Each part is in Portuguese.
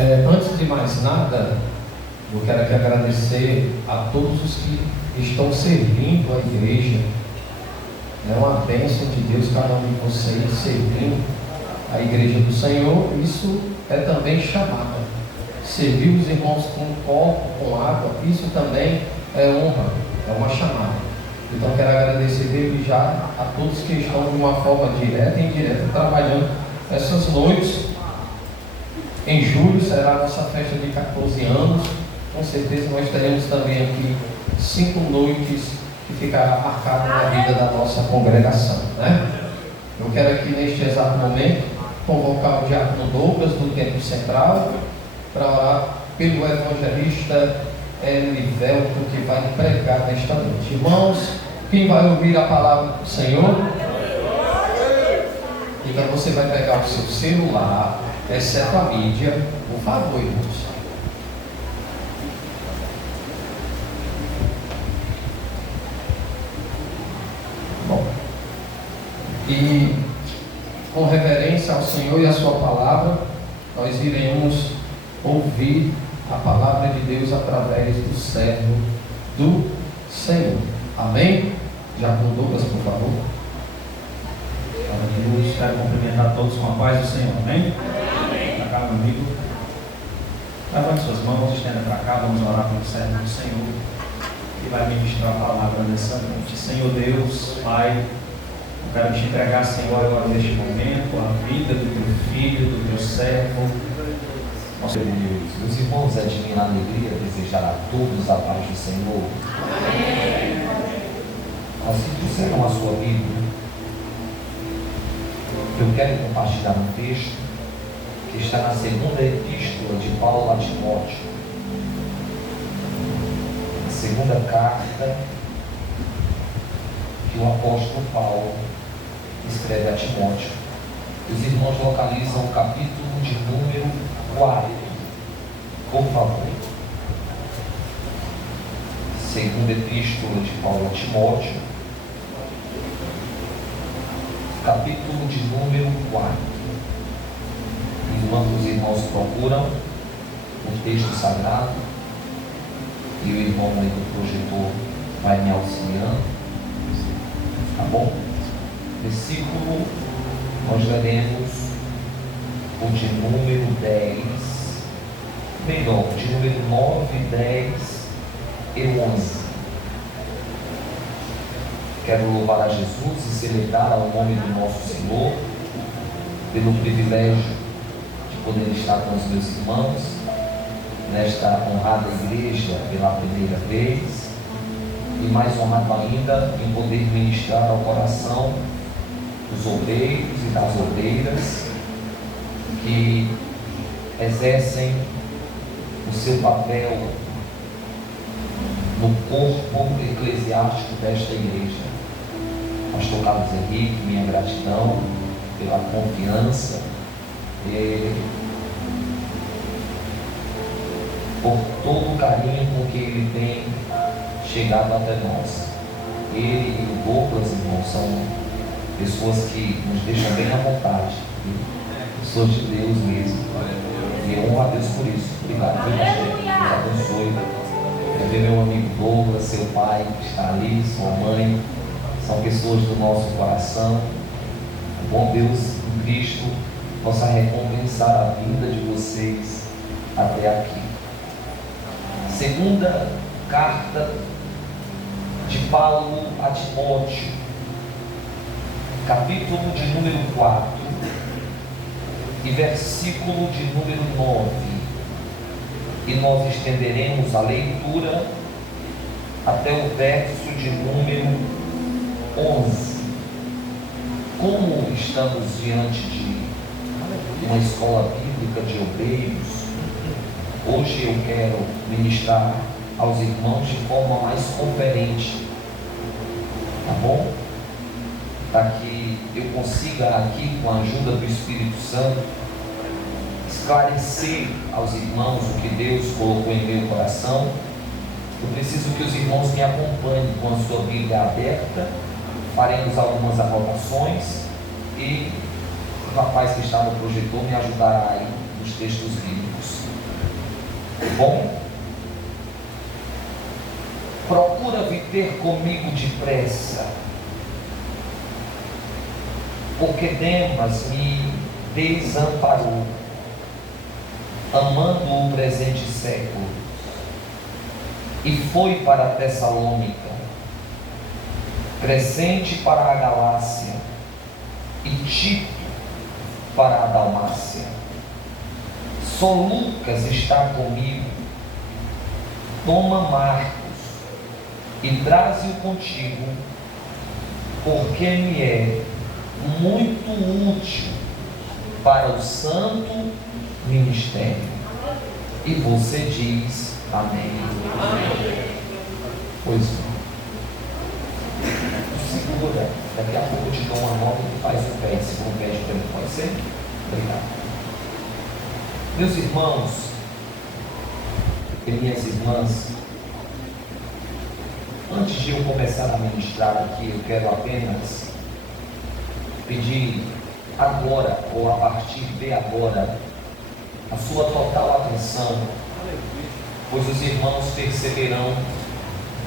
Antes de mais nada, eu quero aqui agradecer a todos os que estão servindo a igreja. É uma bênção de Deus cada um de vocês servindo a igreja do Senhor. Isso é também chamada. Servir os irmãos com copo, com água, isso também é honra, é uma chamada. Então quero agradecer desde já a todos que estão de uma forma direta e indireta trabalhando essas noites. Em julho será a nossa festa de 14 anos. Com certeza nós teremos também aqui 5 noites que ficará marcada na vida da nossa congregação, né? Eu quero aqui neste exato momento convocar o diácono Douglas do Templo Central para orar pelo evangelista Elivelto, que vai pregar nesta noite. Irmãos, quem vai ouvir a palavra do Senhor? Então você vai pegar o seu celular, exceto a mídia, por favor, irmãos. Bom, e com reverência ao Senhor e à sua palavra, nós iremos ouvir a palavra de Deus através do servo do Senhor. Amém? Já com Douglas, por favor. Deus, quero cumprimentar todos com a paz do Senhor, amém? Para cá, meu amigo, levante suas mãos, estenda para cá, vamos orar pelo servo do Senhor, que vai ministrar a palavra nessa noite. Senhor Deus, Pai, eu quero te entregar, Senhor, agora neste momento, a vida do teu filho, do teu servo. Nosso Deus, meus irmãos, é de minha alegria desejar a todos a paz do Senhor. Amém. Assim trouxeram a sua Bíblia, eu quero compartilhar um texto que está na segunda epístola de Paulo a Timóteo, a segunda carta que o apóstolo Paulo escreve a Timóteo. Os irmãos localizam o capítulo de número 4, por favor. Segunda epístola de Paulo a Timóteo, capítulo de número 4. Enquanto os irmãos procuram o texto sagrado e o irmão aí do projetor vai me auxiliando, tá bom? Versículo, nós leremos o de número 10, melhor, de número 9, 10 e 11. Quero louvar a Jesus e celebrar ao nome do nosso Senhor pelo privilégio de poder estar com os meus irmãos nesta honrada igreja pela primeira vez, e mais honrado ainda em poder ministrar ao coração dos obreiros e das obreiras que exercem o seu papel no corpo eclesiástico desta igreja. Pastor Carlos Henrique, minha gratidão pela confiança, por todo o carinho com que ele tem chegado até nós. Ele e o Douglas, irmão, são pessoas que nos deixam bem à vontade, pessoas de Deus mesmo, e eu honro a Deus por isso. Obrigado, viu, pastor? Deus abençoe. Ver meu amigo Douglas, seu pai que está ali, sua mãe, são pessoas do nosso coração. O bom Deus em Cristo possa recompensar a vida de vocês até aqui. Segunda carta de Paulo a Timóteo, capítulo de número 4 e versículo de número 9. E nós estenderemos a leitura até o verso de número 11. Como estamos diante de uma escola bíblica de obreiros, hoje eu quero ministrar aos irmãos de forma mais conferente, tá bom? Para que eu consiga aqui, com a ajuda do Espírito Santo, esclarecer aos irmãos o que Deus colocou em meu coração. Eu preciso que os irmãos me acompanhem com a sua Bíblia aberta. Faremos algumas anotações e o rapaz que está no projetor me ajudará aí nos textos bíblicos. Bom, procura vir ter comigo depressa, porque Demas me desamparou, amando o presente século, e foi para Tessalônica, Crescente para a Galácia, e Tito para a Dalmácia. Só Lucas está comigo. Toma Marcos e traze-o contigo, porque me é muito útil para o santo ministério. E você diz amém. Amém. Pois não. Segura, daqui a pouco eu te dou uma nota que faz o pé, segundo pé de tempo, pode ser? Obrigado. Meus irmãos e minhas irmãs, antes de eu começar a ministrar aqui, eu quero apenas pedir agora, ou a partir de agora, a sua total atenção, pois os irmãos perceberão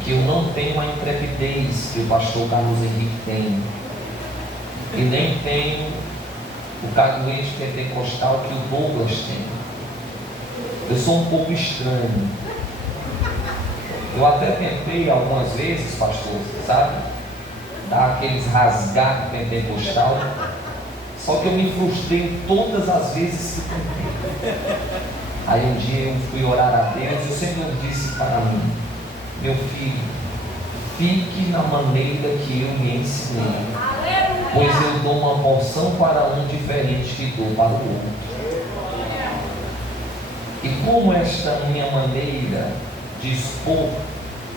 que eu não tenho a intrepidez que o pastor Carlos Henrique tem, e nem tenho o caguete pentecostal que o Douglas tem. Eu sou um pouco estranho. Eu até tentei algumas vezes, pastor, sabe, dar aqueles rasgados pentecostal, só que eu me frustrei todas as vezes que tentei. Aí um dia eu fui orar a Deus e o Senhor disse para mim: meu filho, fique na maneira que eu me ensinei, pois eu dou uma porção para um diferente que dou para o outro. E como esta minha maneira de expor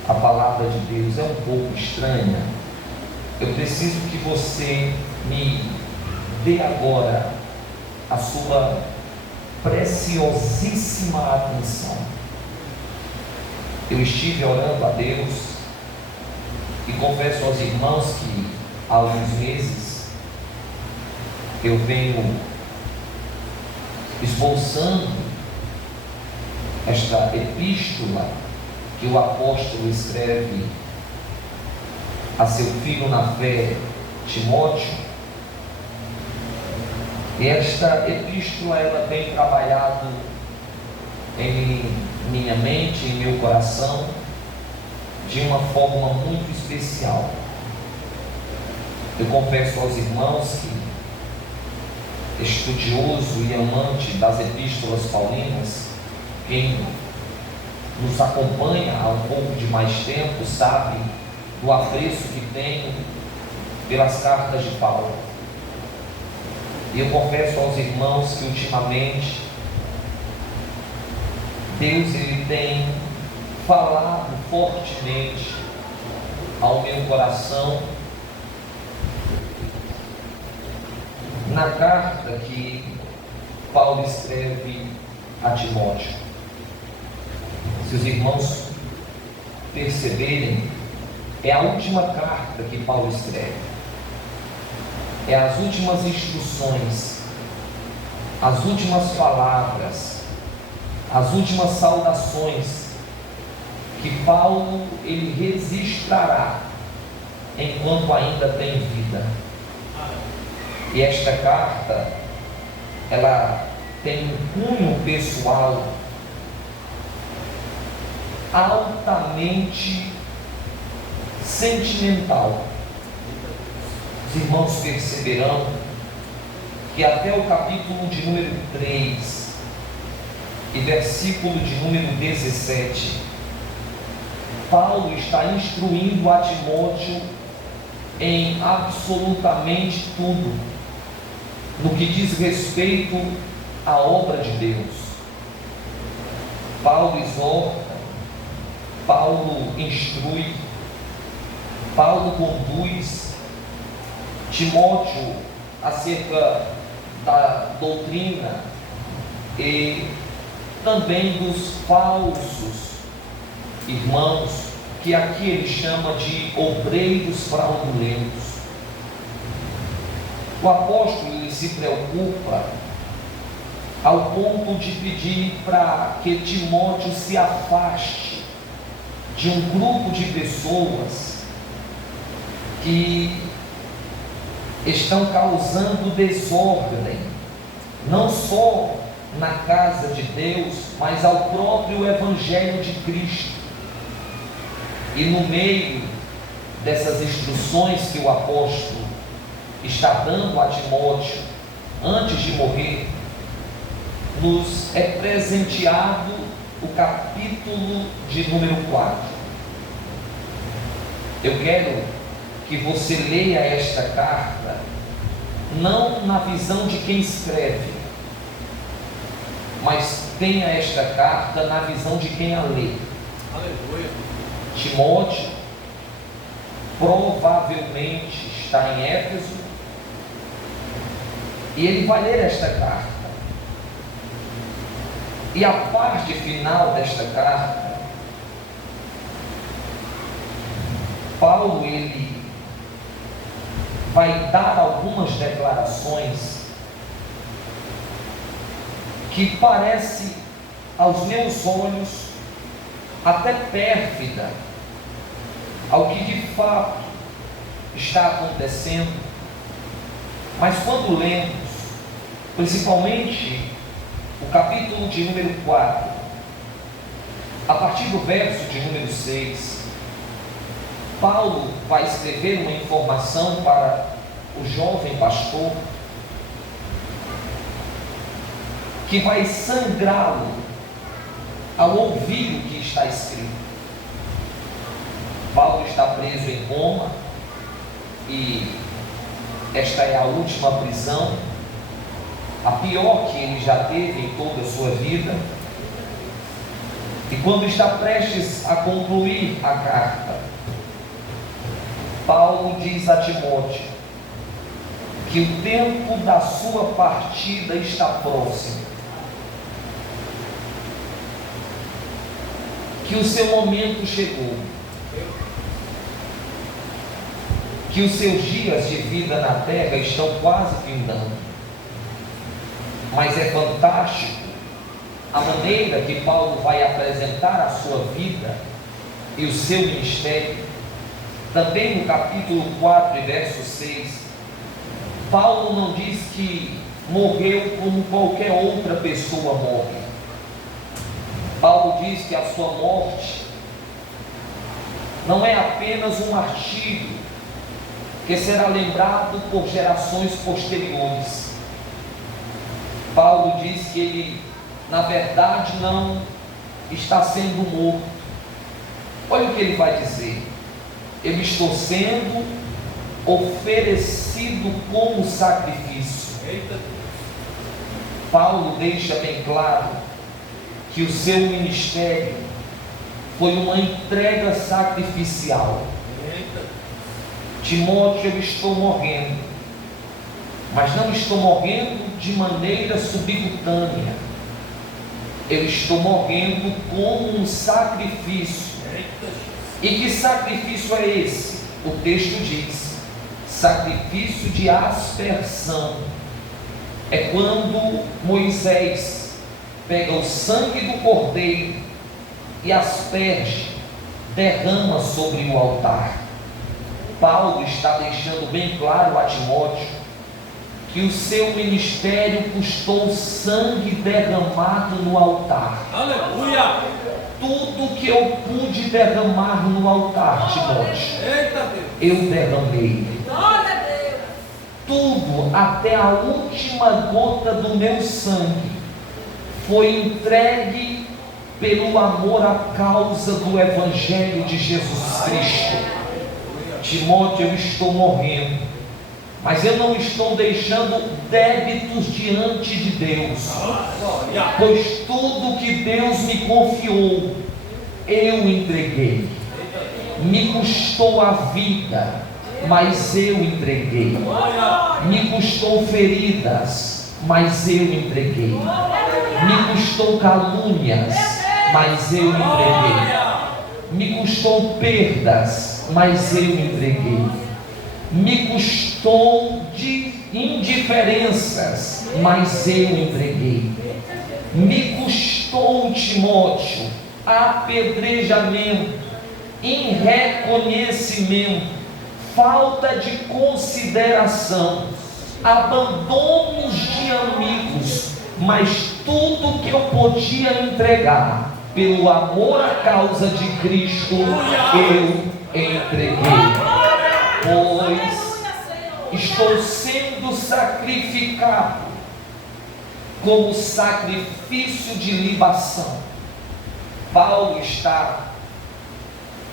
a palavra de Deus é um pouco estranha, eu preciso que você me dê agora a sua preciosíssima atenção. Eu estive orando a Deus e confesso aos irmãos que há alguns meses eu venho esboçando esta epístola que o apóstolo escreve a seu filho na fé, Timóteo. E esta epístola ela tem trabalhado em minha mente, em meu coração, de uma forma muito especial. Eu confesso aos irmãos que, estudioso e amante das epístolas paulinas, quem nos acompanha há um pouco de mais tempo sabe do apreço que tenho pelas cartas de Paulo. E eu confesso aos irmãos que ultimamente Deus ele tem falado fortemente ao meu coração na carta que Paulo escreve a Timóteo. Se os irmãos perceberem, é a última carta que Paulo escreve, é as últimas instruções, as últimas palavras, as últimas saudações que Paulo ele registrará enquanto ainda tem vida. E esta carta ela tem um cunho pessoal altamente sentimental. Os irmãos perceberão que até o capítulo de número 3 e versículo de número 17, Paulo está instruindo a Timóteo em absolutamente tudo no que diz respeito à obra de Deus. Paulo exorta, Paulo instrui, Paulo conduz Timóteo acerca da doutrina e também dos falsos irmãos, que aqui ele chama de obreiros fraudulentos. O apóstolo ele se preocupa ao ponto de pedir para que Timóteo se afaste de um grupo de pessoas que estão causando desordem, não só na casa de Deus, mas ao próprio Evangelho de Cristo. E no meio dessas instruções que o apóstolo está dando a Timóteo antes de morrer, nos é presenteado o capítulo de número 4. Eu quero que você leia esta carta não na visão de quem escreve, mas tenha esta carta na visão de quem a lê. Aleluia. Timóteo provavelmente está em Éfeso e ele vai ler esta carta. E a parte final desta carta, Paulo ele vai dar algumas declarações que parece aos meus olhos até pérfida ao que de fato está acontecendo. Mas quando lemos, principalmente o capítulo de número 4, a partir do verso de número 6, Paulo vai escrever uma informação para o jovem pastor que vai sangrá-lo ao ouvir o que está escrito. Paulo está preso em Roma e esta é a última prisão, a pior que ele já teve em toda a sua vida. E quando está prestes a concluir a carta, Paulo diz a Timóteo que o tempo da sua partida está próximo, que o seu momento chegou, que os seus dias de vida na terra estão quase findando. Mas é fantástico a maneira que Paulo vai apresentar a sua vida e o seu ministério. Também no capítulo 4, verso 6, Paulo não diz que morreu como qualquer outra pessoa morre. Paulo diz que a sua morte não é apenas um martírio que será lembrado por gerações posteriores. Paulo diz que ele, na verdade, não está sendo morto. Olha o que ele vai dizer: eu estou sendo oferecido como sacrifício. Paulo deixa bem claro que o seu ministério foi uma entrega sacrificial. Timóteo, eu estou morrendo, mas não estou morrendo de maneira subcutânea. Eu estou morrendo como um sacrifício. E que sacrifício é esse? O texto diz: sacrifício de aspersão. É quando Moisés pega o sangue do cordeiro e asperge, derrama sobre o altar. Paulo está deixando bem claro a Timóteo que o seu ministério custou sangue derramado no altar. Aleluia! Tudo que eu pude derramar no altar, Timóteo, eu derramei. Tudo, até a última gota do meu sangue, foi entregue pelo amor à causa do Evangelho de Jesus Cristo. Timóteo, eu estou morrendo, mas eu não estou deixando débitos diante de Deus, pois tudo que Deus me confiou, eu entreguei. Me custou a vida, mas eu entreguei. Me custou feridas, mas eu entreguei. Me custou calúnias, mas eu entreguei. Me custou perdas, mas eu entreguei. Me custou de indiferenças, mas eu entreguei. Me custou, Timóteo, apedrejamento, reconhecimento, falta de consideração, abandonos de amigos, mas tudo que eu podia entregar pelo amor à causa de Cristo, eu entreguei. Pois estou sendo sacrificado como sacrifício de libação. Paulo está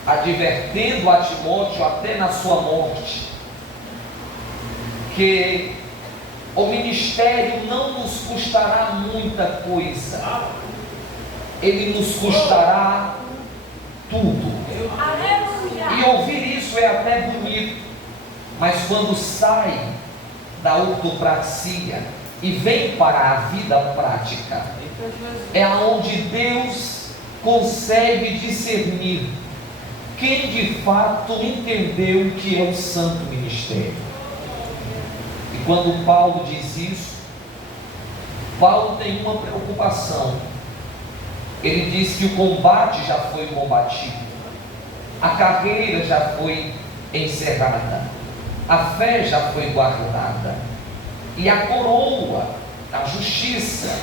advertendo a Timóteo até na sua morte que o ministério não nos custará muita coisa, ele nos custará tudo. E ouvir isso é até bonito, mas quando sai da ortopraxia e vem para a vida prática, é onde Deus consegue discernir quem de fato entendeu o que é o santo ministério. E quando Paulo diz isso, Paulo tem uma preocupação. Ele diz que o combate já foi combatido, a carreira já foi encerrada, a fé já foi guardada, e a coroa, a justiça,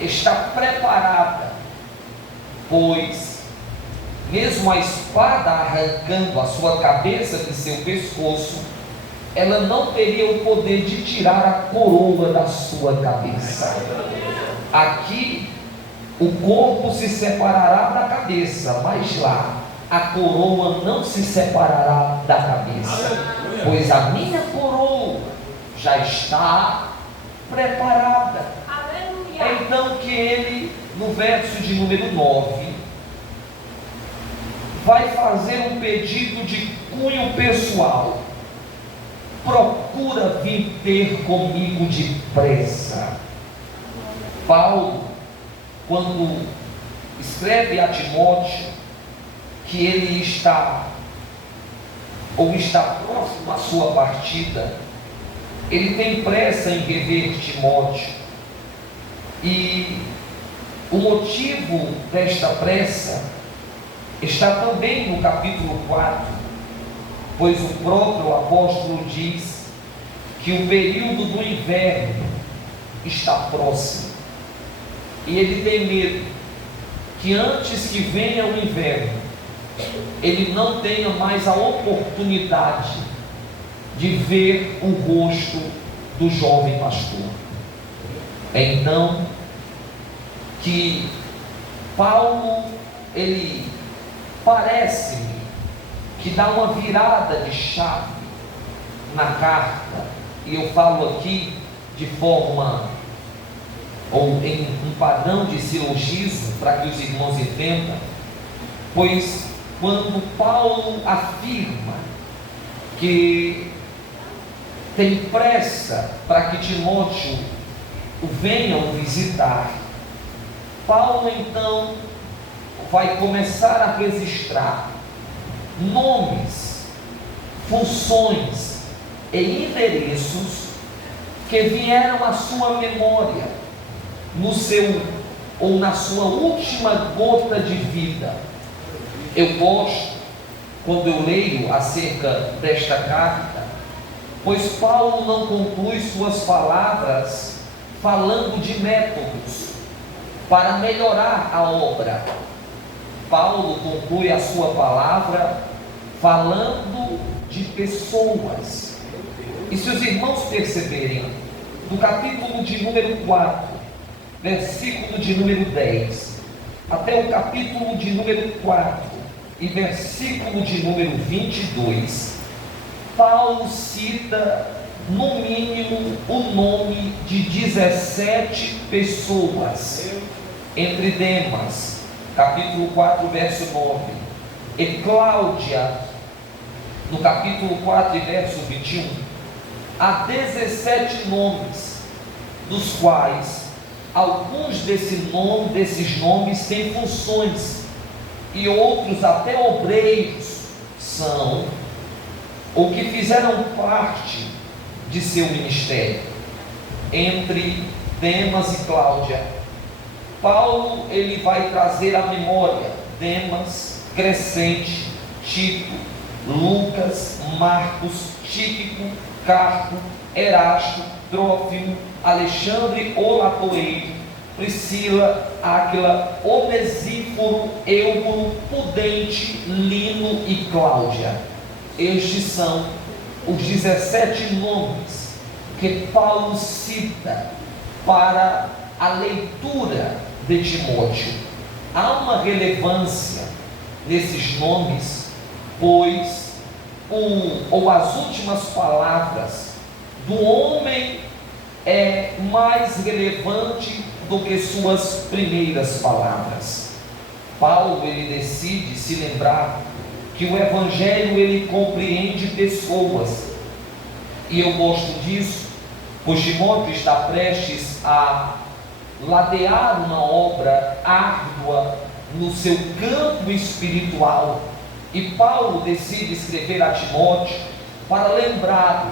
está preparada, pois mesmo a espada arrancando a sua cabeça de seu pescoço, ela não teria o poder de tirar a coroa da sua cabeça. Aqui o corpo se separará da cabeça, mas lá a coroa não se separará da cabeça, pois a minha coroa já está preparada. É então que ele, no verso de número 9, vai fazer um pedido de cunho pessoal: procura vir ter comigo depressa. Paulo, quando escreve a Timóteo que ele está próximo à sua partida, ele tem pressa em rever Timóteo, e o motivo desta pressa está também no capítulo 4, pois o próprio apóstolo diz que o período do inverno está próximo, e ele tem medo que antes que venha o inverno, ele não tenha mais a oportunidade de ver o rosto do jovem pastor. É então que Paulo, ele parece-me que dá uma virada de chave na carta, e eu falo aqui de forma, ou em um padrão de silogismo, para que os irmãos entendam, pois quando Paulo afirma que tem pressa para que Timóteo o venha o visitar, Paulo então vai começar a registrar nomes, funções e endereços que vieram à sua memória no seu ou na sua última gota de vida. Eu gosto quando eu leio acerca desta carta, pois Paulo não conclui suas palavras falando de métodos para melhorar a obra. Paulo conclui a sua palavra falando de pessoas. E se os irmãos perceberem, do capítulo de número 4, versículo de número 10, até o capítulo de número 4 e versículo de número 22, Paulo cita no mínimo o nome de 17 pessoas, entre Demas, capítulo 4, verso 9, e Cláudia, no capítulo 4 e verso 21, há 17 nomes, dos quais alguns desses nomes têm funções, e outros até obreiros são, ou que fizeram parte de seu ministério. Entre Demas e Cláudia, Paulo ele vai trazer à memória Demas, Crescente, Tito, Lucas, Marcos, Tíquico, Carpo, Erasto, Trófimo, Alexandre o Latoeiro, Priscila, Áquila, Onesíforo, Eubulo, Pudente, Lino e Cláudia. Estes são os 17 nomes que Paulo cita para a leitura de Timóteo. Há uma relevância nesses nomes, pois as últimas palavras do homem é mais relevante do que suas primeiras palavras. Paulo ele decide se lembrar que o Evangelho ele compreende pessoas, e eu gosto disso, pois Timóteo está prestes a ladear uma obra árdua no seu campo espiritual, e Paulo decide escrever a Timóteo para lembrar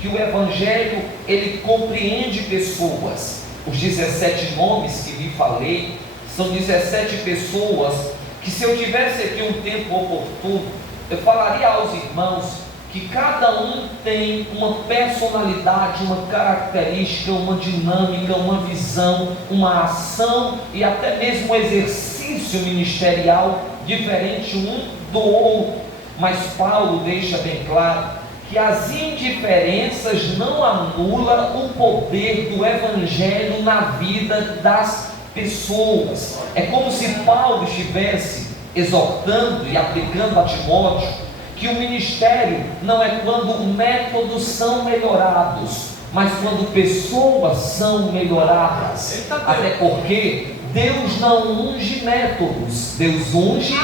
que o Evangelho ele compreende pessoas. Os 17 nomes que lhe falei são 17 pessoas que, se eu tivesse aqui um tempo oportuno, eu falaria aos irmãos que cada um tem uma personalidade, uma característica, uma dinâmica, uma visão, uma ação e até mesmo um exercício ministerial diferente um do outro. Mas Paulo deixa bem claro que as indiferenças não anulam o poder do Evangelho na vida das pessoas. É como se Paulo estivesse exortando e aplicando a Timóteo que o ministério não é quando métodos são melhorados, mas quando pessoas são melhoradas. Até porque Deus não unge métodos, Deus unge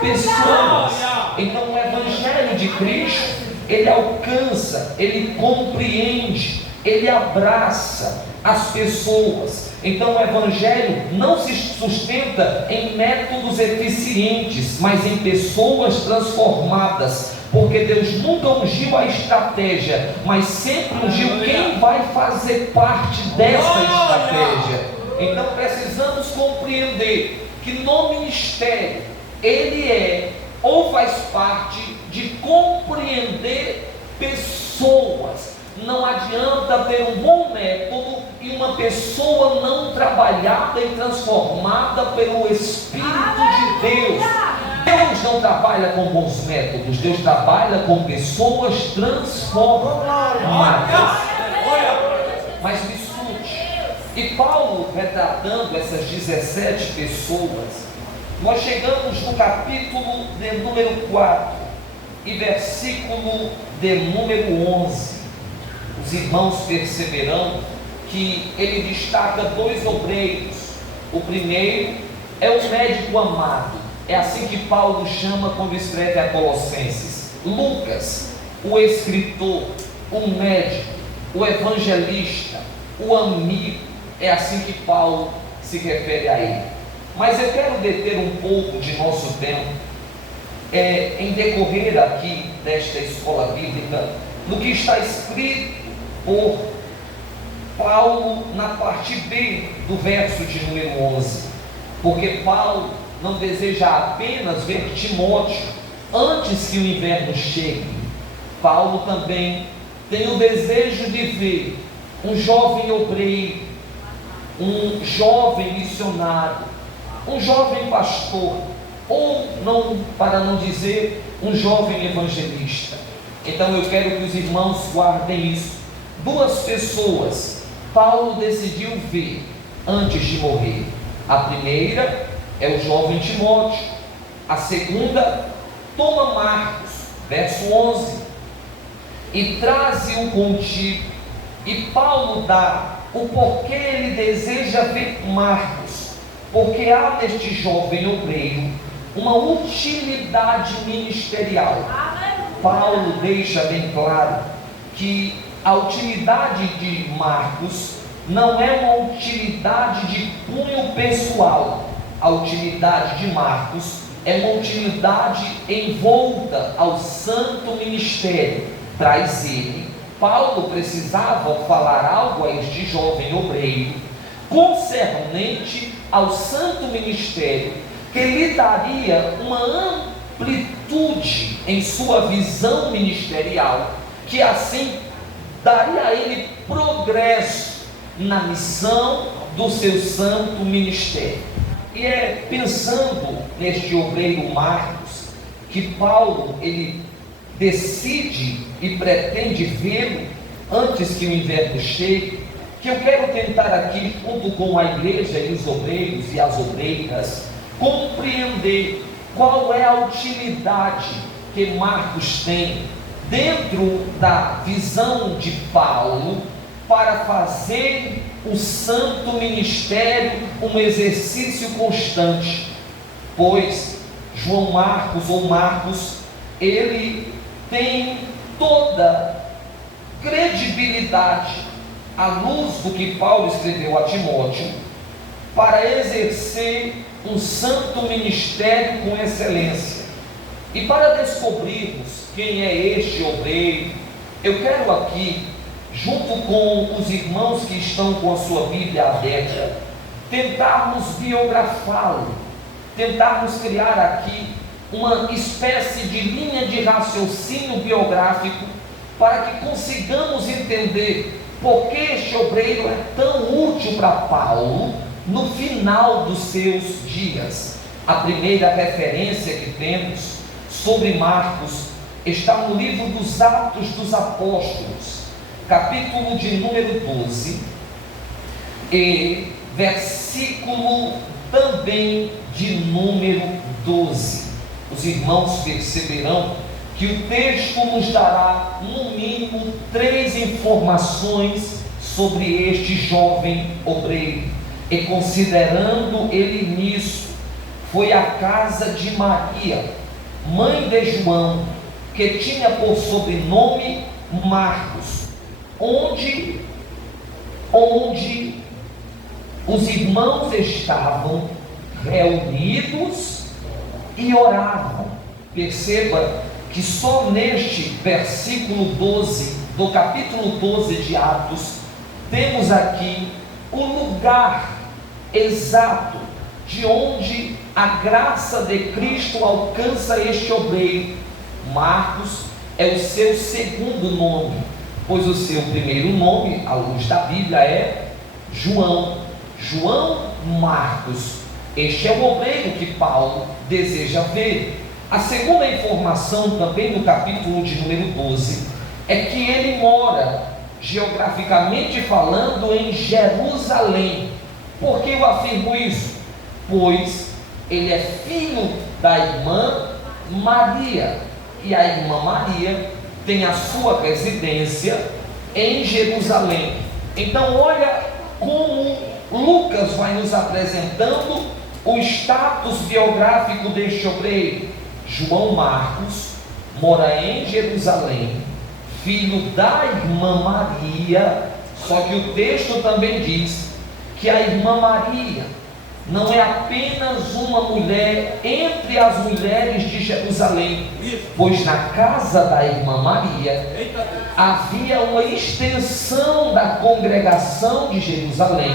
pessoas. Então o Evangelho de Cristo ele alcança, ele compreende, ele abraça as pessoas. Então o Evangelho não se sustenta em métodos eficientes, mas em pessoas transformadas, porque Deus nunca ungiu a estratégia, mas sempre ungiu quem vai fazer parte dessa estratégia. Então precisamos compreender que no ministério ele é ou faz parte de compreender pessoas. Não adianta ter um bom método e uma pessoa não trabalhada e transformada pelo Espírito de Deus. Deus não trabalha com bons métodos, Deus trabalha com pessoas transformadas. Mas me escute, e Paulo retratando essas 17 pessoas, nós chegamos no capítulo de número 4 e versículo de número 11. Os irmãos perceberão que ele destaca dois obreiros. O primeiro é o médico amado, é assim que Paulo chama quando escreve a Colossenses. Lucas, o escritor, o médico, o evangelista, o amigo, é assim que Paulo se refere a ele. Mas eu quero deter um pouco de nosso tempo em decorrer aqui desta escola bíblica no que está escrito por Paulo na parte B do verso de número 11, porque Paulo não deseja apenas ver Timóteo antes que o inverno chegue. Paulo também tem o desejo de ver um jovem obreiro, um jovem missionário, um jovem pastor, ou não, para não dizer um jovem evangelista. Então eu quero que os irmãos guardem isso. Duas pessoas Paulo decidiu ver antes de morrer. A primeira é o jovem Timóteo, a segunda toma Marcos, verso 11, e traze-o contigo. E Paulo dá o porquê ele deseja ver Marcos, porque há neste jovem obreiro uma utilidade ministerial. Paulo deixa bem claro que a utilidade de Marcos não é uma utilidade de cunho pessoal. A utilidade de Marcos é uma utilidade envolta ao santo ministério. Traz ele. Paulo precisava falar algo a este jovem obreiro, concernente ao santo ministério, que lhe daria uma amplitude em sua visão ministerial, que assim daria a ele progresso na missão do seu santo ministério. E é pensando neste obreiro Marcos que Paulo ele decide e pretende vê-lo antes que o inverno chegue, que eu quero tentar aqui, junto com a igreja e os obreiros e as obreiras, compreender qual é a utilidade que Marcos tem dentro da visão de Paulo para fazer o santo ministério um exercício constante. Pois João Marcos ou Marcos, ele tem toda credibilidade à luz do que Paulo escreveu a Timóteo para exercer um santo ministério com excelência. E para descobrirmos quem é este obreiro, eu quero aqui, junto com os irmãos que estão com a sua Bíblia aberta, tentarmos biografá-lo, tentarmos criar aqui uma espécie de linha de raciocínio biográfico para que consigamos entender por que este obreiro é tão útil para Paulo no final dos seus dias. A primeira referência que temos sobre Marcos está no livro dos Atos dos Apóstolos, capítulo de número 12 e versículo também de número 12. Os irmãos perceberão que o texto nos dará no mínimo 3 informações sobre este jovem obreiro, e considerando ele nisso, foi à casa de Maria, mãe de João, que tinha por sobrenome Marcos, onde os irmãos estavam reunidos e oravam. Perceba que só neste versículo 12 do capítulo 12 de Atos temos aqui o lugar exato de onde a graça de Cristo alcança este obreiro. Marcos é o seu segundo nome, pois o seu primeiro nome, à luz da Bíblia, é João Marcos. Este é o obreiro que Paulo deseja ver. A segunda informação, também no capítulo de número 12, é que ele mora, geograficamente falando, em Jerusalém. Por que eu afirmo isso? Pois ele é filho da irmã Maria, e a irmã Maria tem a sua residência em Jerusalém. Então olha como Lucas vai nos apresentando o status biográfico deste obreiro. João Marcos mora em Jerusalém, filho da irmã Maria. Só que o texto também diz que a irmã Maria não é apenas uma mulher entre as mulheres de Jerusalém, pois na casa da irmã Maria havia uma extensão da congregação de Jerusalém,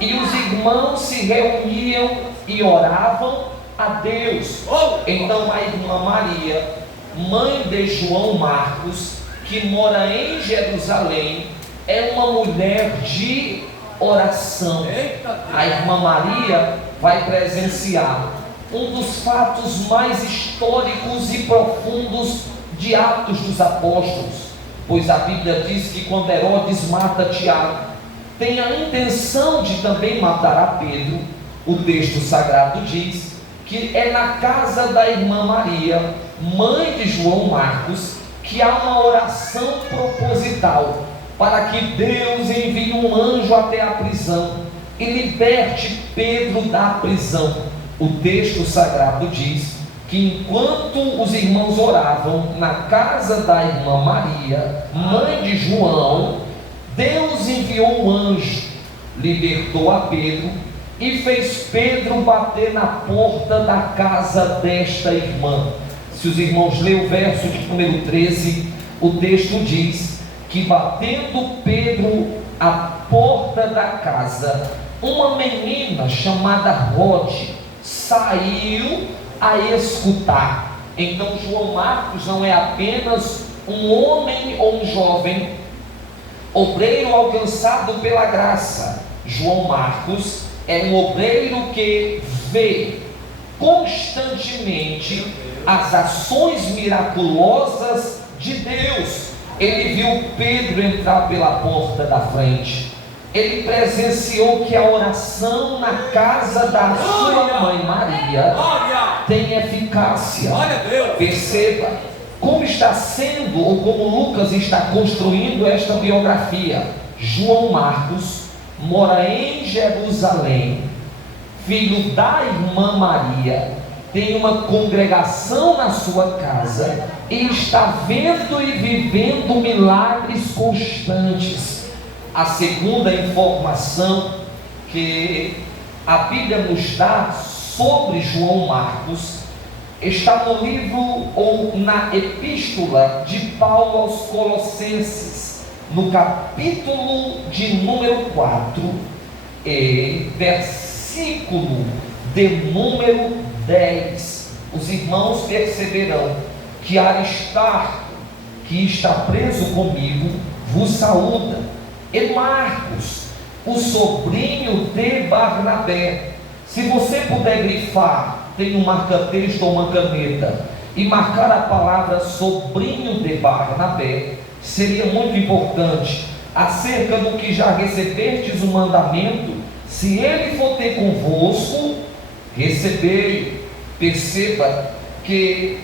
e os irmãos se reuniam e oravam a Deus. Então a irmã Maria, mãe de João Marcos, que mora em Jerusalém, é uma mulher de oração. A irmã Maria vai presenciar um dos fatos mais históricos e profundos de Atos dos Apóstolos, pois a Bíblia diz que quando Herodes mata Tiago, tem a intenção de também matar a Pedro. O texto sagrado diz que é na casa da irmã Maria, mãe de João Marcos, que há uma oração proposital para que Deus envie um anjo até a prisão e liberte Pedro da prisão. O texto sagrado diz que enquanto os irmãos oravam na casa da irmã Maria, mãe de João, Deus enviou um anjo, libertou a Pedro e fez Pedro bater na porta da casa desta irmã. Se os irmãos lerem o verso de número 13, o texto diz que batendo Pedro a porta da casa, uma menina chamada Rod saiu a escutar. Então João Marcos não é apenas um homem ou um jovem obreiro alcançado pela graça. João Marcos é um obreiro que vê constantemente as ações miraculosas de Deus. Ele viu Pedro entrar pela porta da frente. Ele presenciou que a oração na casa da sua mãe Maria tem eficácia. Perceba como está sendo, ou como Lucas está construindo esta biografia. João Marcos mora em Jerusalém, filho da irmã Maria, tem uma congregação na sua casa e está vendo e vivendo milagres constantes. A segunda informação que a Bíblia nos dá sobre João Marcos está no livro ou na epístola de Paulo aos Colossenses, no capítulo de número 4, versículo de número 10. Os irmãos perceberão que Aristarco, que está preso comigo, vos saúda, e Marcos, o sobrinho de Barnabé. Se você puder grifar, tem um marca-texto ou uma caneta, e marcar a palavra sobrinho de Barnabé, seria muito importante, acerca do que já recebestes o mandamento, se ele for ter convosco, recebei. Perceba que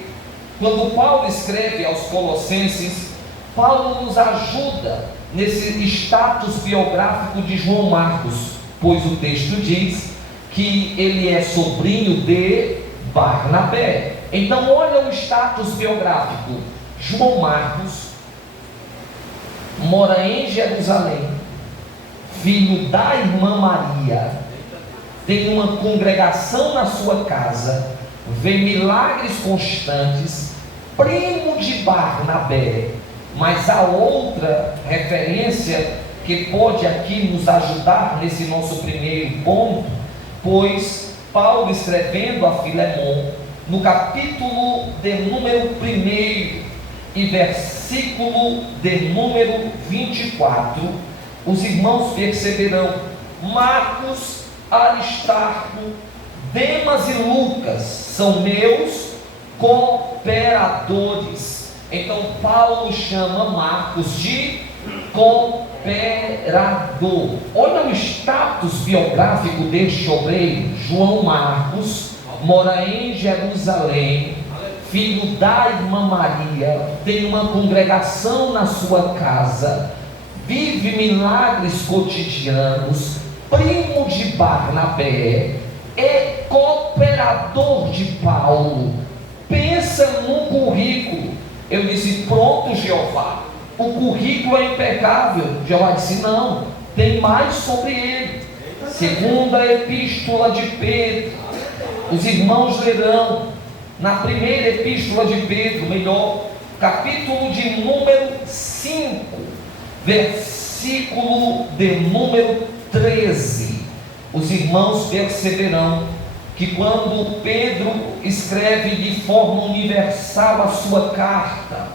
quando Paulo escreve aos Colossenses, Paulo nos ajuda nesse status biográfico de João Marcos, pois o texto diz que ele é sobrinho de Barnabé. Então olha o status biográfico. João Marcos mora em Jerusalém, filho da irmã Maria, tem uma congregação na sua casa, vê milagres constantes, primo de Barnabé. Mas há outra referência que pode aqui nos ajudar nesse nosso primeiro ponto, pois Paulo, escrevendo a Filemon, no capítulo de número 1 e versículo de número 24, os irmãos perceberão: Marcos, Aristarco, Demas e Lucas são meus cooperadores. Então Paulo chama Marcos de cooperador. Olha o status biográfico deste obreiro. João Marcos mora em Jerusalém, filho da irmã Maria, tem uma congregação na sua casa, vive milagres cotidianos, primo de Barnabé, é cooperador de Paulo. Pensa no currículo. Eu disse: pronto, Jeová, o currículo é impecável. Jeová disse: não, tem mais sobre ele. Segunda epístola de Pedro, os irmãos lerão na primeira epístola de Pedro, melhor, capítulo de número 5, versículo de número 13. Os irmãos perceberão que quando Pedro escreve de forma universal a sua carta,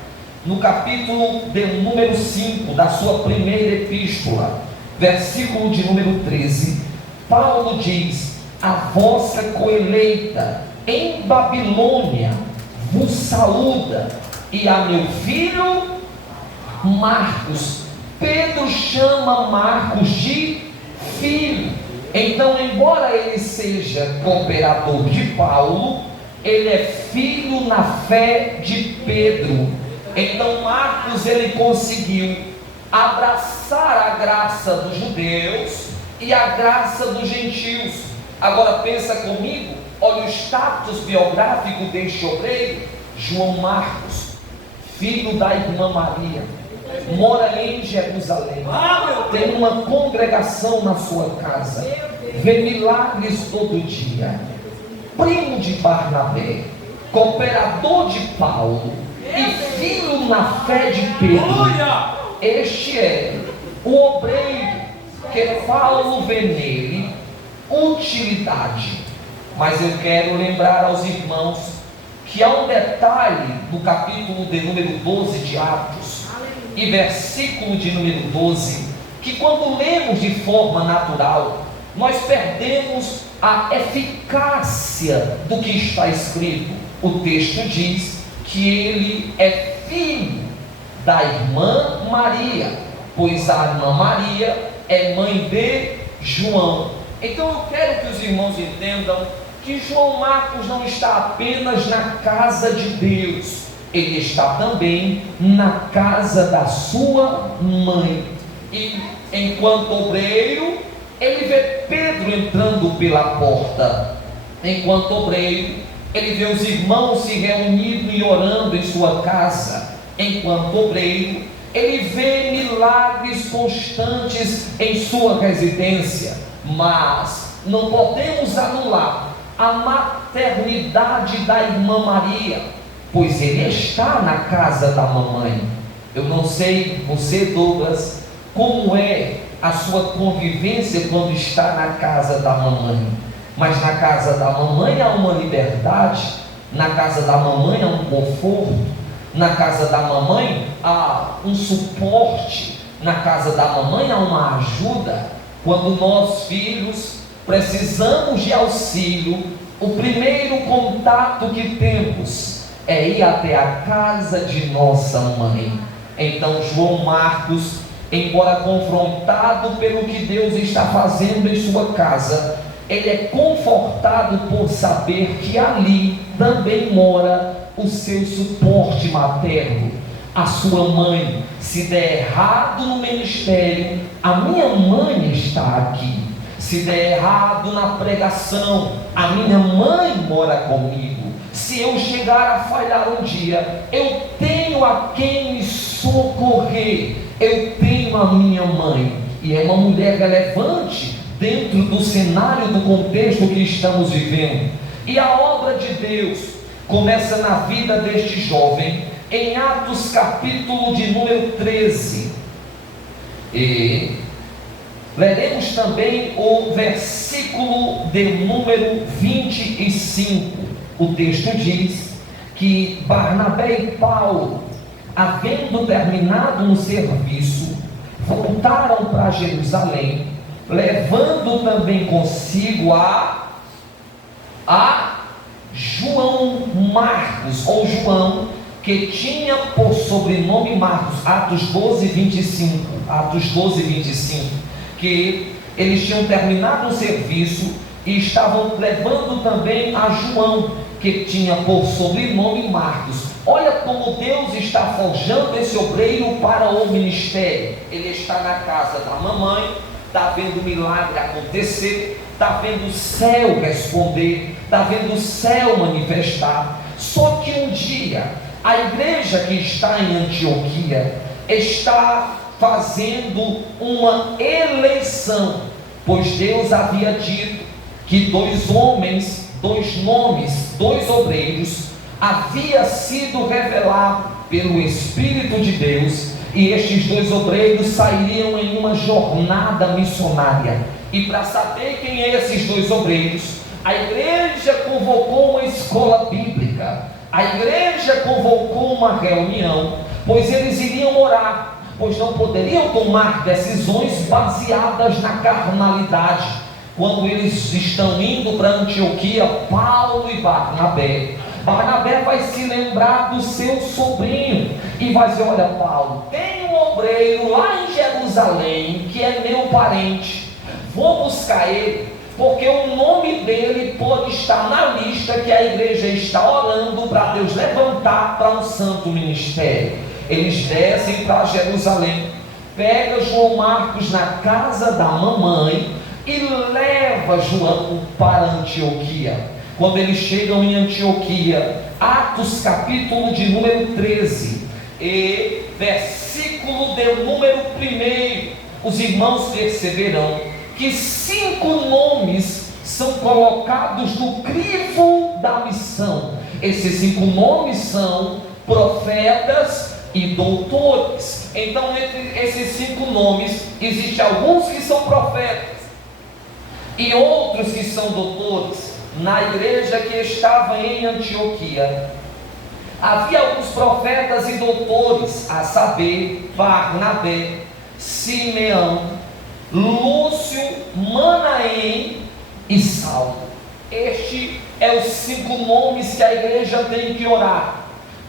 no capítulo de número 5 da sua primeira epístola, versículo de número 13, Paulo diz: a vossa coeleita em Babilônia vos saúda, e a meu filho Marcos. Pedro chama Marcos de filho. Então, embora ele seja cooperador de Paulo, ele é filho na fé de Pedro. Então Marcos, ele conseguiu abraçar a graça dos judeus e a graça dos gentios. Agora pensa comigo, olha o status biográfico deste obreiro. João Marcos, filho da irmã Maria, mora em Jerusalém, tem uma congregação na sua casa, vê milagres todo dia, primo de Barnabé, cooperador de Paulo e filho na fé de Pedro. Este é o obreiro que Paulo vê nele utilidade. Mas eu quero lembrar aos irmãos que há um detalhe no capítulo de número 12 de Atos, e versículo de número 12, que quando lemos de forma natural, nós perdemos a eficácia do que está escrito. O texto diz que ele é filho da irmã Maria, pois a irmã Maria é mãe de João. Então eu quero que os irmãos entendam que João Marcos não está apenas na casa de Deus, ele está também na casa da sua mãe. E enquanto obreiro, ele vê Pedro entrando pela porta. Enquanto obreiro, ele vê os irmãos se reunindo e orando em sua casa. Enquanto obreiro, ele vê milagres constantes em sua residência. Mas não podemos anular a maternidade da irmã Maria, pois ele está na casa da mamãe. Eu não sei, você, Douglas, como é a sua convivência quando está na casa da mamãe. Mas na casa da mamãe há uma liberdade, na casa da mamãe há um conforto, na casa da mamãe há um suporte, na casa da mamãe há uma ajuda. Quando nós, filhos, precisamos de auxílio, o primeiro contato que temos é ir até a casa de nossa mãe. Então João Marcos, embora confrontado pelo que Deus está fazendo em sua casa, ele é confortado por saber que ali também mora o seu suporte materno, a sua mãe. Se der errado no ministério, a minha mãe está aqui. Se der errado na pregação, a minha mãe mora comigo. Se eu chegar a falhar um dia, eu tenho a quem me socorrer. Eu tenho a minha mãe. E é uma mulher relevante dentro do cenário, do contexto que estamos vivendo. E a obra de Deus começa na vida deste jovem em Atos capítulo de número 13. E leremos também o versículo de número 25. O texto diz que Barnabé e Paulo, havendo terminado um serviço, voltaram para Jerusalém, levando também consigo a João Marcos, ou João, que tinha por sobrenome Marcos. Atos 12, 25. Atos 12, 25. Que eles tinham terminado o serviço e estavam levando também a João, que tinha por sobrenome Marcos. Olha como Deus está forjando esse obreiro para o ministério. Ele está na casa da mamãe, está vendo o milagre acontecer, está vendo o céu responder, está vendo o céu manifestar. Só que um dia, a igreja que está em Antioquia está fazendo uma eleição, pois Deus havia dito que 2 homens, 2 nomes, 2 obreiros havia sido revelado pelo Espírito de Deus, e estes 2 obreiros sairiam em uma jornada missionária. E para saber quem é esses 2 obreiros, a igreja convocou uma escola bíblica, a igreja convocou uma reunião, pois eles iriam orar, pois não poderiam tomar decisões baseadas na carnalidade. Quando eles estão indo para Antioquia, Paulo e Barnabé vai se lembrar do seu sobrinho e vai dizer: olha, Paulo, tem um obreiro lá em Jerusalém que é meu parente, vou buscar ele, porque o nome dele pode estar na lista que a igreja está orando para Deus levantar para um santo ministério. Eles descem para Jerusalém, pega João Marcos na casa da mamãe e leva João para Antioquia. Quando eles chegam em Antioquia, Atos capítulo de número 13 e versículo de número 1, os irmãos perceberão que 5 nomes são colocados no crivo da missão. Esses 5 nomes são profetas e doutores. Então, entre esses 5 nomes, existem alguns que são profetas, e outros que são doutores, na igreja que estava em Antioquia, havia alguns profetas e doutores, a saber, Barnabé, Simeão, Lúcio, Manaém e Saulo. Este é os 5 nomes que a igreja tem que orar,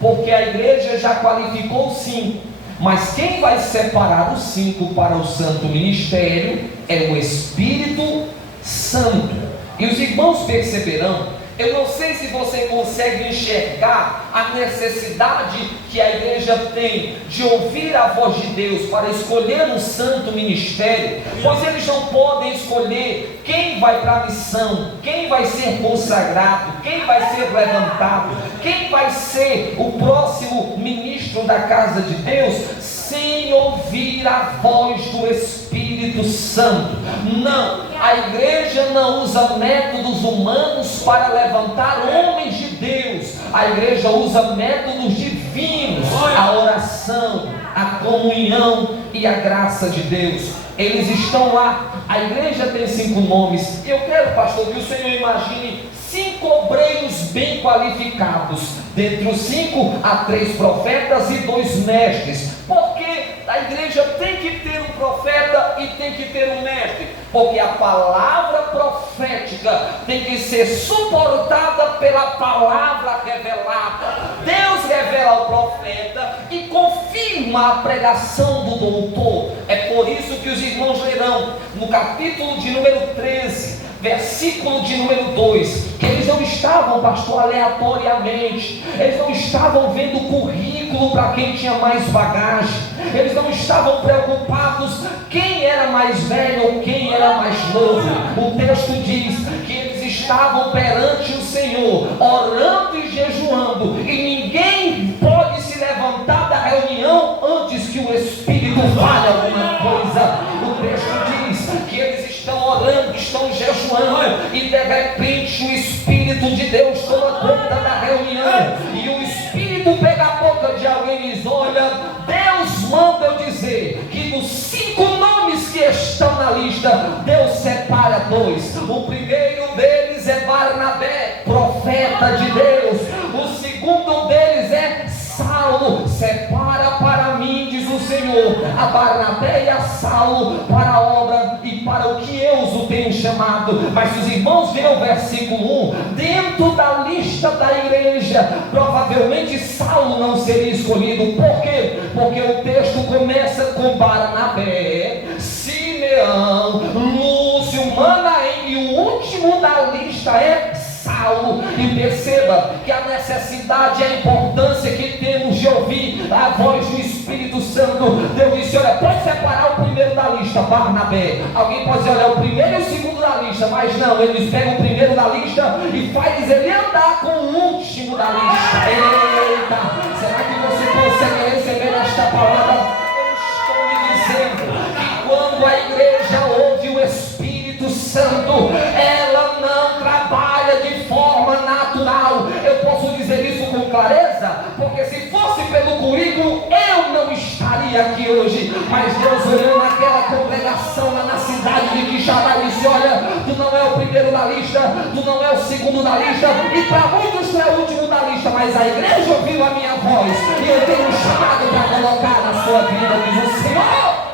porque a igreja já qualificou 5, mas quem vai separar os 5 para o santo ministério é o Espírito Santo. E os irmãos perceberão, eu não sei se você consegue enxergar a necessidade que a igreja tem de ouvir a voz de Deus para escolher um santo ministério, pois eles não podem escolher quem vai para a missão, quem vai ser consagrado, quem vai ser levantado, quem vai ser o próximo ministro da casa de Deus, sem ouvir a voz do Espírito Santo. Não, a igreja não usa métodos humanos para levantar homens de Deus. A igreja usa métodos divinos, a oração, a comunhão e a graça de Deus. Eles estão lá. A igreja tem 5 nomes. Eu quero, pastor, que o Senhor imagine 5 obreiros bem qualificados. Dentre os 5, há 3 profetas e 2 mestres. Porque a igreja tem que ter um profeta e tem que ter um mestre. Porque a palavra profética tem que ser suportada pela palavra revelada. Deus revela ao profeta e confirma a pregação do doutor. É por isso que os irmãos lerão no capítulo de número 13, versículo de número 2, que eles não estavam, pastor, aleatoriamente, eles não estavam vendo currículo para quem tinha mais bagagem, eles não estavam preocupados quem era mais velho ou quem era mais novo. O texto diz que eles estavam perante o Senhor, orando e jejuando, e ninguém pode se levantar da reunião antes que o Espírito fale alguma coisa. O texto diz que eles estão orando, estão jejuando, e de repente o Espírito de Deus toma conta da reunião, e o Espírito pega a boca de alguém e diz: olha, Deus manda eu dizer que dos 5 nomes que estão na lista, Deus separa 2. O primeiro deles é Barnabé, profeta de Deus. O segundo deles é Saulo. Separa para mim, diz o Senhor, a Barnabé e a Saulo para a obra e para o que eu os tenho chamado. Mas se os irmãos verem o versículo 1, dentro da lista da igreja, provavelmente Saulo não seria escolhido. Por quê? Porque o texto começa com Barnabé, Simeão, Lúcio, Manaém, e o último da lista é Saulo. E perceba que a necessidade e a importância que temos de ouvir a voz do Espírito Santo. Deus disse: olha, pode separar o primeiro da lista, Barnabé. Alguém pode dizer: olha, o primeiro e o segundo da lista. Mas não, eles pegam o primeiro da lista e faz ele andar com o último da lista. Eita, será que você consegue receber esta palavra? Eu estou lhe dizendo que quando a igreja ouve o Espírito Santo, ela não trabalha de forma natural. Eu posso dizer isso com clareza, porque se fosse pelo currículo, eu não estaria aqui hoje. Mas Deus, olhando naquela congregação lá na cidade de Quixadá, disse: olha, tu não é o primeiro da lista, tu não é o segundo da lista, e para muitos tu é o último da lista, mas a igreja ouviu a minha voz, e eu tenho um chamado para colocar na sua vida, diz o Senhor.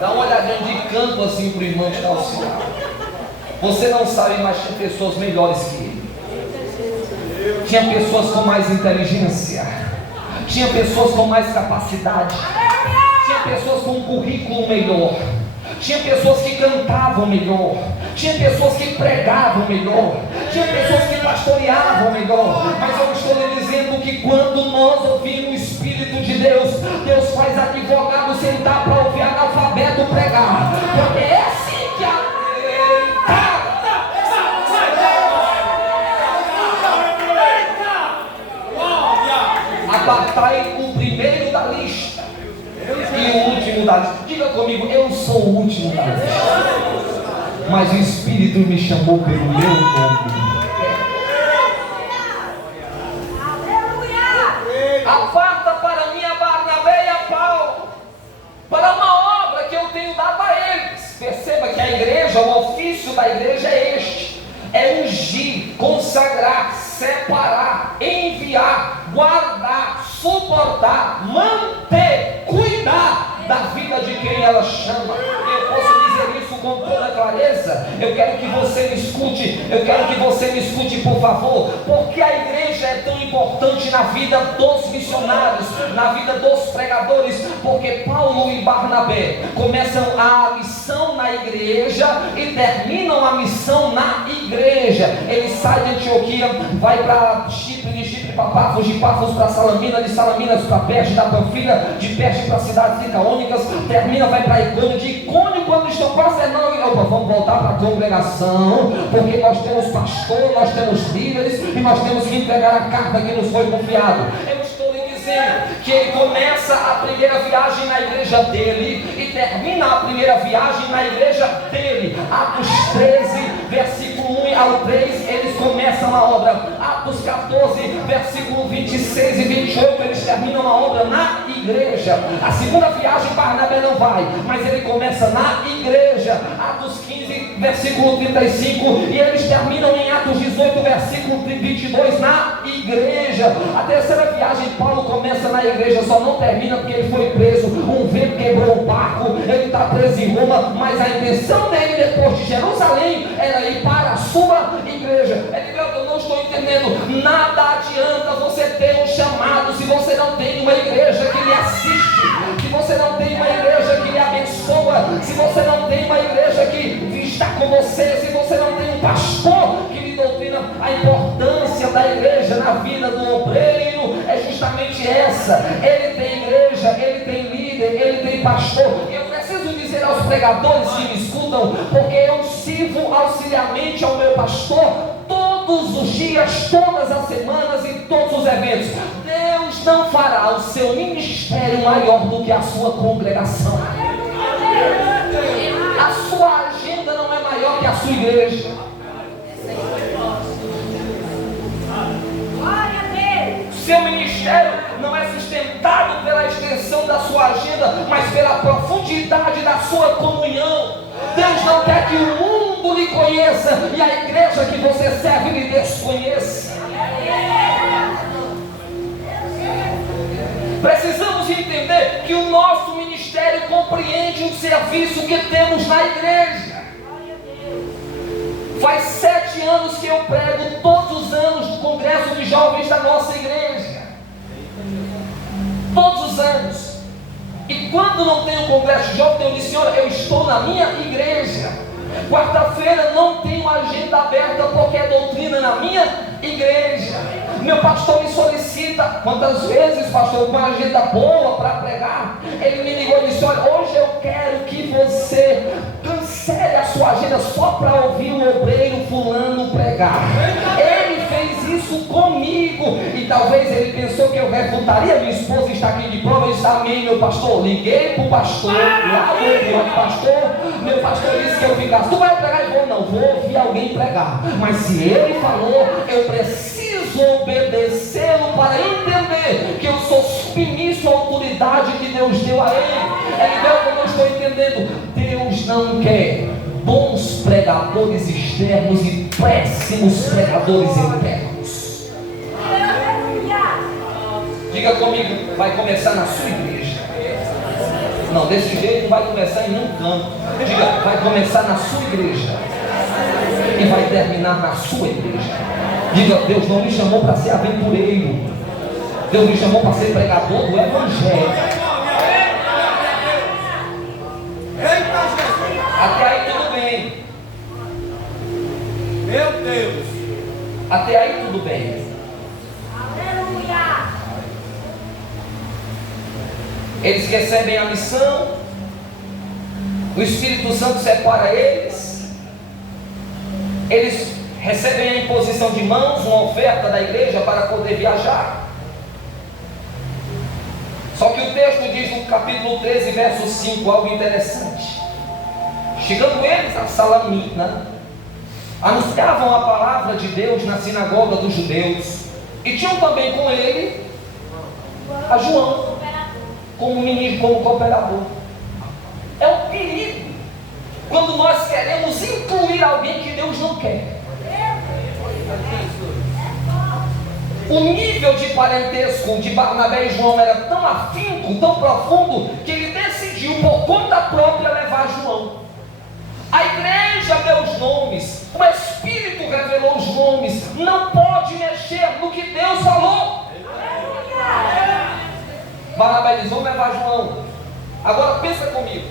Dá uma olhadinha de canto assim para o irmão que está ao seu lado. Você não sabe, mas tinha pessoas melhores que ele. Tinha pessoas com mais inteligência. Tinha pessoas com mais capacidade. Tinha pessoas com um currículo melhor. Tinha pessoas que cantavam melhor. Tinha pessoas que pregavam melhor. Tinha pessoas que pastoreavam melhor. Mas eu estou lhe dizendo que quando nós ouvimos o Espírito de Deus, Deus faz advogado sentar para ouvir analfabeto pregar. Porque é assim que apartai o primeiro da lista e o último da lista. Diga comigo: eu sou o último da lista, mas o Espírito me chamou pelo meu nome. Aparta para mim a Barnabé e a Paulo para uma obra que eu tenho dado a eles. Perceba da igreja é este: é ungir, consagrar, separar, enviar, guardar, suportar, manter, cuidar da vida de quem ela chama. Eu posso dizer isso com toda clareza. Eu quero que você me escute, por favor, porque a igreja é tão importante na vida dos missionários, na vida dos pregadores, porque Paulo e Barnabé começam a missão na igreja e terminam a missão na igreja. Ele sai de Antioquia, vai para Chipre, de Chipre para Pafos, de Pafos para Salamina, de Salaminas para Perge da Panfilha, de Perge para cidades licaônicas, termina, vai para Icônio, de Icônio, quando estão quase terminando, vamos voltar para a congregação, porque nós temos pastor, nós temos líderes e nós temos que entregar a carta que nos foi confiado. Eu estou lhe dizendo que ele começa a primeira viagem na igreja dele e termina a primeira viagem na igreja dele. Atos 13, versículo 1 ao 3, eles começam a obra. Atos 14, versículo 26 e 28, eles terminam a obra na igreja. A segunda viagem Barnabé não vai, mas ele começa na igreja. Atos 15, versículo 35, e eles terminam em Atos 18, versículo 22, na igreja. A terceira viagem Paulo começa na igreja, só não termina porque ele foi preso, um vento quebrou o barco, ele está preso em Roma, mas a intenção dele depois de Jerusalém era ir para a sua igreja. Ele diz: eu não estou entendendo, nada adianta você ter um chamado se você não tem uma igreja que lhe assiste, se você não tem uma igreja que lhe abençoa, se você não tem uma igreja que está com você, se você não tem um pastor que lhe doutrina. A importância da igreja na vida do obreiro é justamente essa. Ele tem igreja, ele tem líder, ele tem pastor. E eu preciso dizer aos pregadores que me escutam, porque eu sirvo auxiliarmente ao meu pastor todos os dias, todas as semanas e todos os eventos. Deus não fará o seu ministério maior do que a sua congregação. A sua agenda não é maior que a sua igreja. Seu ministério não é sustentado pela extensão da sua agenda, mas pela profundidade da sua comunhão. Deus não quer que o mundo lhe conheça e a igreja que você serve lhe desconheça. Precisamos entender que o nosso ministério compreende o serviço que temos na igreja. Faz 7 anos que eu prego todos os anos no congresso de jovens da nossa igreja. Todos os anos. E quando não tem um congresso de jovens, eu disse: Senhor, eu estou na minha igreja. Quarta-feira não tenho agenda aberta porque é doutrina na minha igreja. Meu pastor me solicita, quantas vezes, pastor, com uma agenda boa para pregar. Ele me ligou e disse: olha, hoje eu quero que você cancele a sua agenda só para ouvir o obreiro fulano pregar. Ele fez isso comigo e talvez ele pensou que eu refutaria. Minha esposa está aqui de prova e disse: amém, meu pastor. Liguei para o pastor, lá no pastor, meu pastor disse que eu ficasse. Tu vai pregar? Eu vou, não, vou ouvir alguém pregar. Mas se ele falou, eu preciso obedecê-lo para entender que eu sou submisso à autoridade que Deus deu a ele. É igual que eu não estou entendendo. Deus não quer bons pregadores externos e péssimos pregadores internos. Diga comigo, vai começar na sua igreja. Não, desse jeito vai começar em um canto. Diga, vai começar na sua igreja e vai terminar na sua igreja. Diga, Deus não me chamou para ser aventureiro. Deus me chamou para ser pregador do evangelho. Até aí tudo bem. Meu Deus. Até aí tudo bem. Aleluia. Eles recebem a missão. O Espírito Santo separa eles. Eles recebem a imposição de mãos, uma oferta da igreja para poder viajar. Só que o texto diz no capítulo 13, verso 5, algo interessante. Chegando eles a Salamina, anunciavam a palavra de Deus na sinagoga dos judeus, e tinham também com ele a João, como ministro, como cooperador. É um perigo quando nós queremos incluir alguém quer. O nível de parentesco de Barnabé e João era tão afinco, tão profundo, que ele decidiu por conta própria levar João. A igreja deu os nomes, o Espírito revelou os nomes, não pode mexer no que Deus falou. Barnabé diz: vamos levar João. Agora pensa comigo,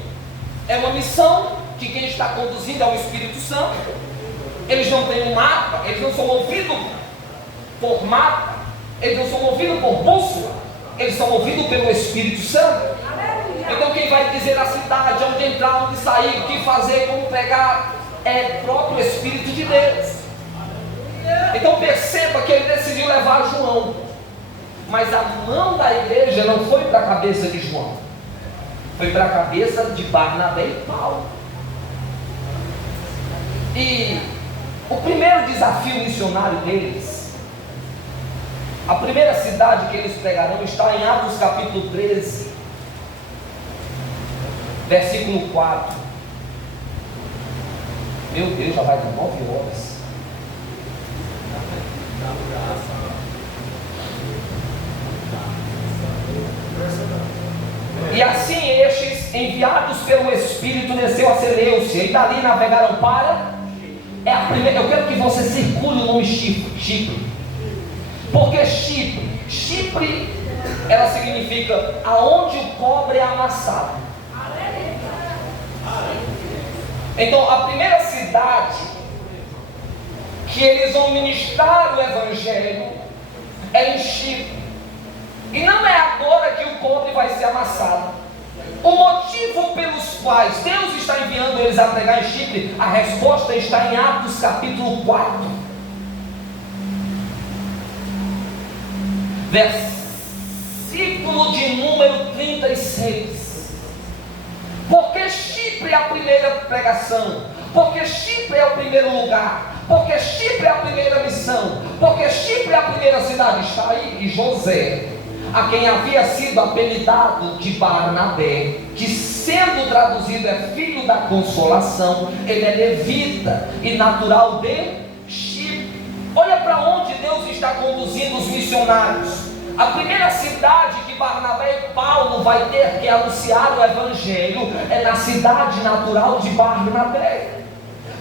é uma missão que quem está conduzindo é o Espírito Santo. Eles não têm um mapa, eles não são movidos por mapa, eles não são movidos por bússola, eles são movidos pelo Espírito Santo. Então quem vai dizer a cidade, onde entrar, onde sair, o que fazer, como pregar, é o próprio Espírito de Deus. Então perceba que ele decidiu levar João, mas a mão da igreja não foi para a cabeça de João, foi para a cabeça de Barnabé e Paulo. E o primeiro desafio missionário deles, a primeira cidade que eles pregarão, está em Atos capítulo 13, versículo 4. Meu Deus, já vai dar 9 horas. E assim estes, enviados pelo Espírito, desceu a Seleucia, e dali navegaram para... eu quero que você circule o nome Chipre. Porque Chipre, ela significa aonde o cobre é amassado. Então a primeira cidade que eles vão ministrar o Evangelho é em Chipre. E não é agora que o cobre vai ser amassado. O motivo pelos quais Deus está enviando eles a pregar em Chipre, a resposta está em Atos capítulo 4, versículo de número 36. Porque Chipre é a primeira pregação, porque Chipre é o primeiro lugar, porque Chipre é a primeira missão, porque Chipre é a primeira cidade. Está aí. E José, a quem havia sido apelidado de Barnabé, que sendo traduzido é filho da consolação, ele é levita e natural de Chipre. Olha para onde Deus está conduzindo os missionários. A primeira cidade que Barnabé e Paulo vai ter que anunciar o Evangelho é na cidade natural de Barnabé.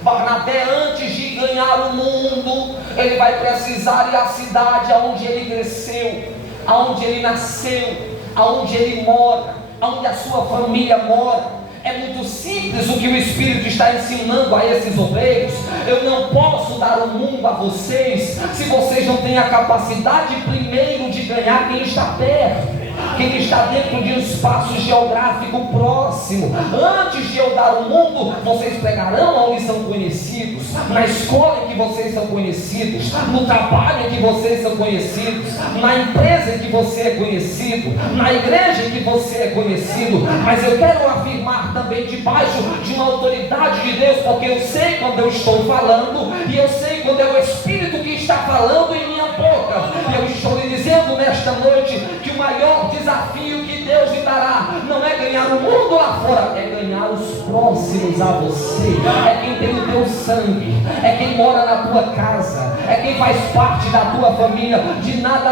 Barnabé, antes de ganhar o mundo, ele vai precisar ir à cidade onde ele cresceu, aonde ele nasceu, aonde ele mora, aonde a sua família mora. É muito simples o que o Espírito está ensinando a esses obreiros. Eu não posso dar o mundo a vocês se vocês não têm a capacidade primeiro de ganhar quem está perto, quem está dentro de um espaço geográfico próximo. Antes de eu dar o mundo, vocês pregarão onde são conhecidos, na escola em que vocês são conhecidos, no trabalho em que vocês são conhecidos, na empresa em que você é conhecido, na igreja em que você é conhecido. Mas eu quero afirmar também debaixo de uma autoridade de Deus, porque eu sei quando eu estou falando, e eu sei quando é o Espírito que está falando em minha boca. Eu estou lhe dizendo nesta noite que o maior desafio que Deus lhe dará não é ganhar o mundo lá fora, é ganhar os próximos a você. É quem tem o teu sangue, é quem mora na tua casa, é quem faz parte da tua família. De nada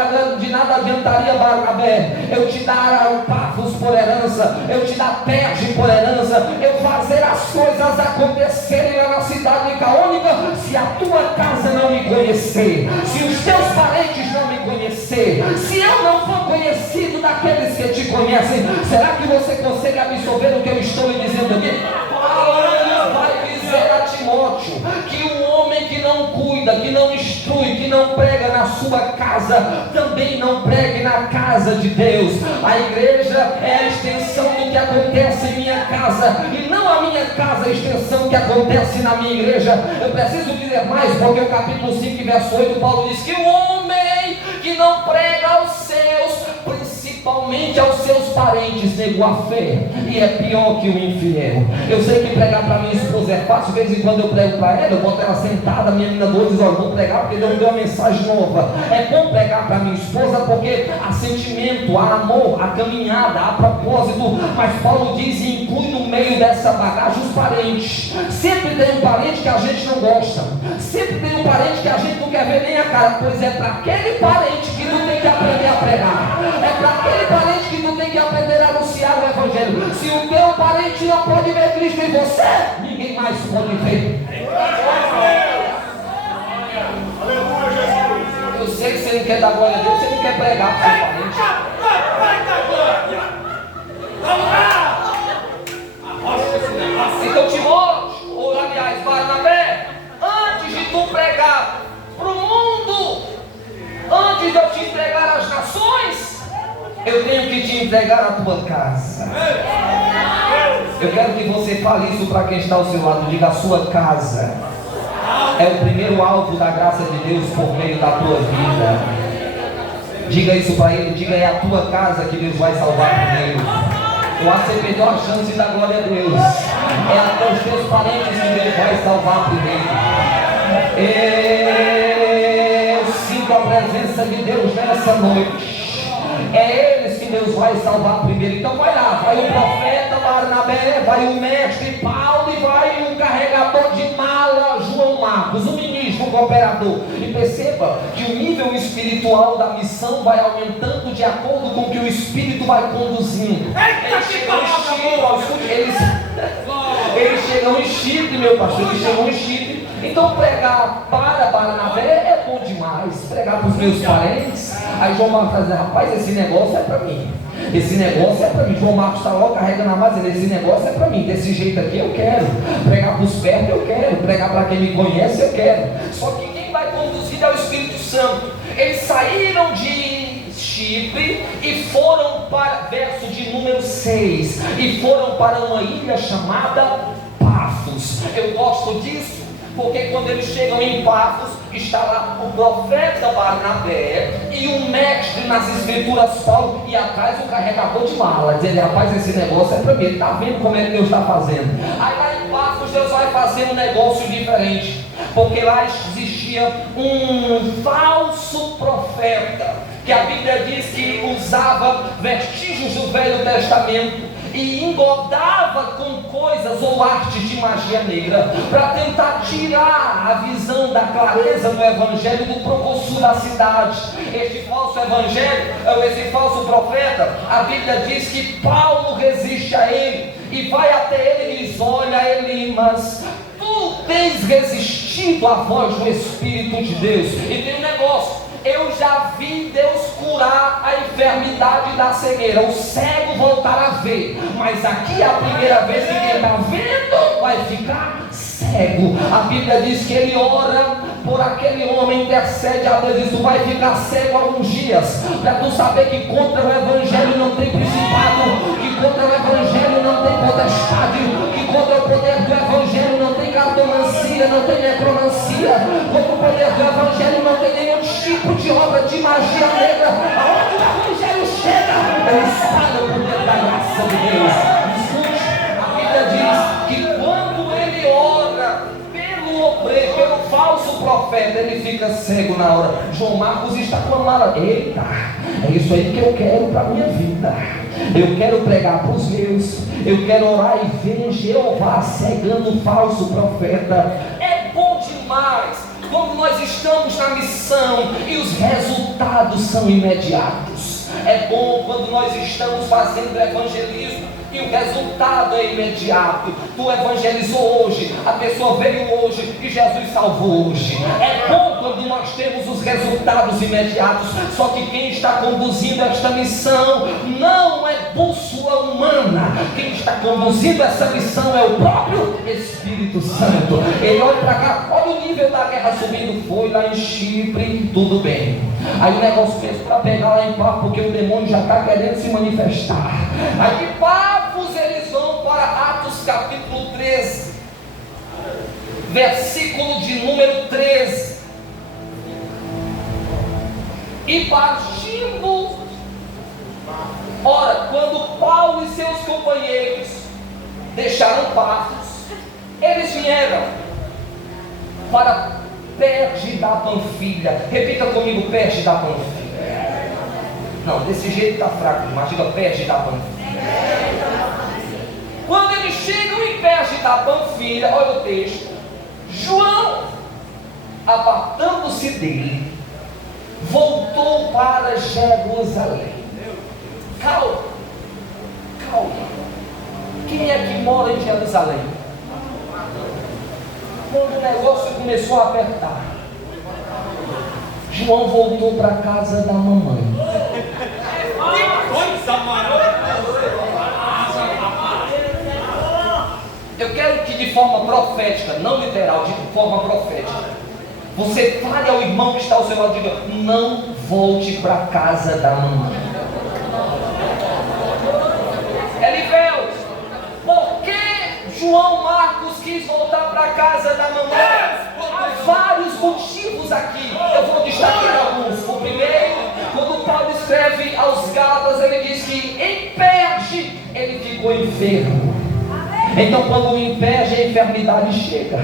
adiantaria, Barnabé, eu te dar o Pafos por herança, eu te dar Perge por herança, eu fazer as coisas acontecerem lá na cidade de Caônica, se a tua casa não me conhecer, se os teus parentes não me conhecer, se eu não for conhecido daqueles que te conhecem. Será que você consegue absorver o que eu estou lhe dizendo aqui? Paulo vai dizer a Timóteo que o homem que não cuida, que não instrui, que não prega na sua casa, também não pregue na casa de Deus. A igreja é a extensão do que acontece em minha casa, e não a minha casa é a extensão do que acontece na minha igreja. Eu preciso dizer mais, porque o capítulo 5, verso 8, Paulo diz que o homem que não prega aos seus, principalmente principalmente aos seus parentes, negou a fé e é pior que o infiel. Eu sei que pregar para minha esposa é fácil. De vez em quando eu prego para ela, eu boto ela sentada, minha menina doida diz: olha, vou pregar porque Deus me deu uma mensagem nova. É bom pregar para minha esposa porque há sentimento, há amor, há caminhada, há propósito. Mas Paulo diz e inclui no meio dessa bagagem os parentes. Sempre tem um parente que a gente não gosta, sempre tem um parente que a gente não quer ver nem a cara. Pois é para aquele parente que não tem que aprender a pregar, é para aquele parente que não tem que aprender a anunciar o Evangelho. Se o teu parente não pode ver Cristo em você, ninguém mais pode ver. Eu sei que você não quer dar glória a Deus, você não quer pregar para o seu parente. Então Timóteo, ou aliás Barnabé, antes de tu pregar para o mundo, antes de eu te entregar às nações, eu tenho que te entregar a tua casa. Eu quero que você fale isso para quem está ao seu lado. Diga: a sua casa é o primeiro alvo da graça de Deus por meio da tua vida. Diga isso para ele. Diga: é a tua casa que Deus vai salvar primeiro. Eu acho que você perdeu a chance da glória a Deus. É até os teus parentes que Deus vai salvar primeiro. Eu sinto a presença de Deus nessa noite. É eles que Deus vai salvar primeiro. Então vai lá, vai o profeta Barnabé, vai o mestre Paulo e vai o carregador de mala João Marcos, o ministro, o cooperador. E perceba que o nível espiritual da missão vai aumentando de acordo com que o Espírito vai conduzindo. Eles chegam em Chipre, meu pastor, eles chegam em Chipre. Então pregar para Barnabé é bom demais. Pregar para os meus parentes. Aí João Marcos está dizendo: rapaz, esse negócio é para mim. Esse negócio é para mim. João Marcos está lá carregando a massa. Esse negócio é para mim. Desse jeito aqui eu quero. Pregar para os perto eu quero. Pregar para quem me conhece eu quero. Só que quem vai conduzir é o Espírito Santo. Eles saíram de Chipre e foram para, verso de número 6, e foram para uma ilha chamada Pafos. Eu gosto disso porque quando eles chegam em Pafos, está lá o profeta Barnabé e o mestre nas escrituras Paulo, e atrás o carregador de mala, dizendo: rapaz, esse negócio é para mim. Ele está vendo como é que Deus está fazendo. Aí lá em Pafos Deus vai fazer um negócio diferente, porque lá existia um falso profeta, que a Bíblia diz que usava vestígios do Velho Testamento e engodava com coisas ou artes de magia negra para tentar tirar a visão da clareza do Evangelho do proconsul da cidade. Este falso evangelho, esse falso profeta, a Bíblia diz que Paulo resiste a ele e vai até ele e diz: olha, Elimas, tu tens resistido à voz do Espírito de Deus. E tem um negócio: eu já vi Deus curar a enfermidade da cegueira, o cego voltar a ver, mas aqui é a primeira vez que quem está vendo vai ficar cego. A Bíblia diz que ele ora por aquele homem, intercede a Deus, diz: tu vai ficar cego alguns dias, para tu saber que contra o Evangelho não tem principado, que contra o Evangelho não tem potestade, que contra o poder do Evangelho não tem cartomancia, não tem necromancia, contra o poder do Evangelho não tem nenhum tipo de obra de magia negra. Aonde o Evangelho chega, ele espalha o poder da graça de Deus. Escute, a Bíblia diz que quando ele ora pelo obreiro, pelo falso profeta, ele fica cego na hora. João Marcos está com a mala: eita, é isso aí que eu quero para a minha vida. Eu quero pregar para os meus, eu quero orar e ver Jeová cegando o falso profeta. É bom demais quando nós estamos na missão e os resultados são imediatos. É bom quando nós estamos fazendo evangelismo e o resultado é imediato. Tu evangelizou hoje, a pessoa veio hoje e Jesus salvou hoje. É bom quando nós temos os resultados imediatos. Só que quem está conduzindo esta missão não é bússola humana. Quem está conduzindo essa missão é o próprio Espírito Santo. Ele olha para cá: olha o nível da guerra subindo. Foi lá em Chipre, tudo bem. Aí o negócio fez para pegar lá em Pafos, porque o demônio já está querendo se manifestar. Aí de Pafos eles vão para Atos capítulo 13, versículo de número 13. E partindo Ora, quando Paulo e seus companheiros deixaram Pafos, eles vieram para Perge da Panfilha. Repita comigo, Perge da Panfilha. Não, desse jeito está fraco, mas diga Perge da Panfilha. Quando eles chegam em Perge da Panfilha, olha o texto. João, apartando-se dele, voltou para Jerusalém. Calma. Quem é que mora em Jerusalém? Quando o negócio começou a apertar, João voltou para casa da mamãe. Eu quero que de forma profética, não literal, de forma profética, você fale ao irmão que está ao seu lado e diga: não volte para a casa da mamãe. Elivelto, por que João Marcos quis voltar para a casa da mamãe? Há vários motivos aqui, eu vou destacar alguns. O primeiro, quando Paulo escreve aos Gálatas, ele diz que em Perge ele ficou enfermo. Então quando em Perge a enfermidade chega.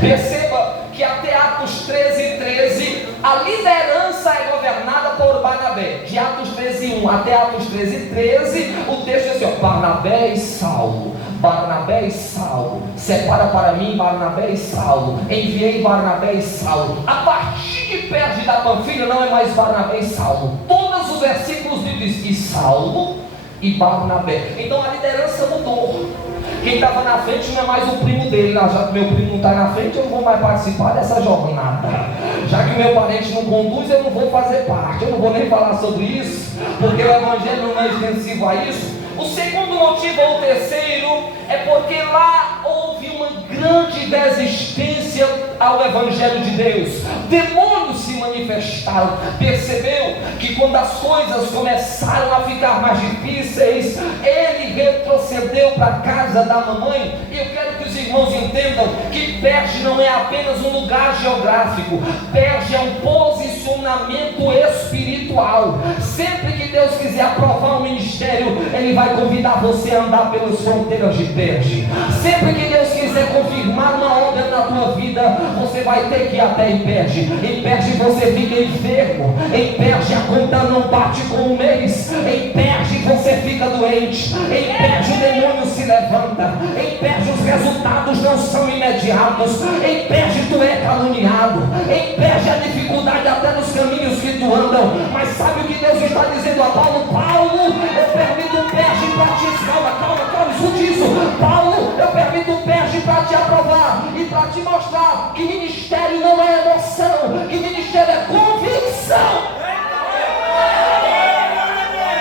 Perceba que até Atos 13:13 a liderança é governada por Barnabé. De Atos 13:1 até Atos 13:13 o texto é assim, ó: Barnabé e Saulo, Barnabé e Saulo, separa para mim Barnabé e Saulo, enviei Barnabé e Saulo. A partir de Perge da Panfilha não é mais Barnabé e Saulo. Todos os versículos dizem e Saulo e Barnabé. Então a liderança mudou. Quem estava na frente não é mais o primo dele. Já que meu primo não está na frente, eu não vou mais participar dessa jornada. Já que meu parente não conduz, eu não vou fazer parte. Eu não vou nem falar sobre isso, porque o evangelho não é extensivo a isso. O segundo motivo, ou o terceiro, é porque lá houve uma grande resistência ao evangelho de Deus. Demônios se manifestaram. Percebeu que quando as coisas começaram a ficar mais difíceis, ele retrocedeu para a casa da mamãe. E eu quero que os irmãos entendam que Perge não é apenas um lugar geográfico. Perge é um posicionamento espiritual. Sempre que Deus quiser aprovar um ministério, Ele vai convidar você a andar pelas fronteiras de Perge. Sempre que Deus quiser confirmar uma obra na tua vida, você vai ter que ir até em Perge. Em Perge você fica enfermo. Em Perge a conta não bate com um mês. Em Perge você fica doente. Em Perge o demônio se levanta. Em Perge os resultados não são imediatos. Em Perge tu é caluniado. Em Perge a dificuldade até nos caminhos que tu andam. Mas sabe o que Deus está dizendo a Paulo? Paulo, eu permito um Perge para te... Calma, escute isso. Paulo, eu permito um Perge para te aprovar e para te mostrar que ministério não é emoção, que ministério é convicção.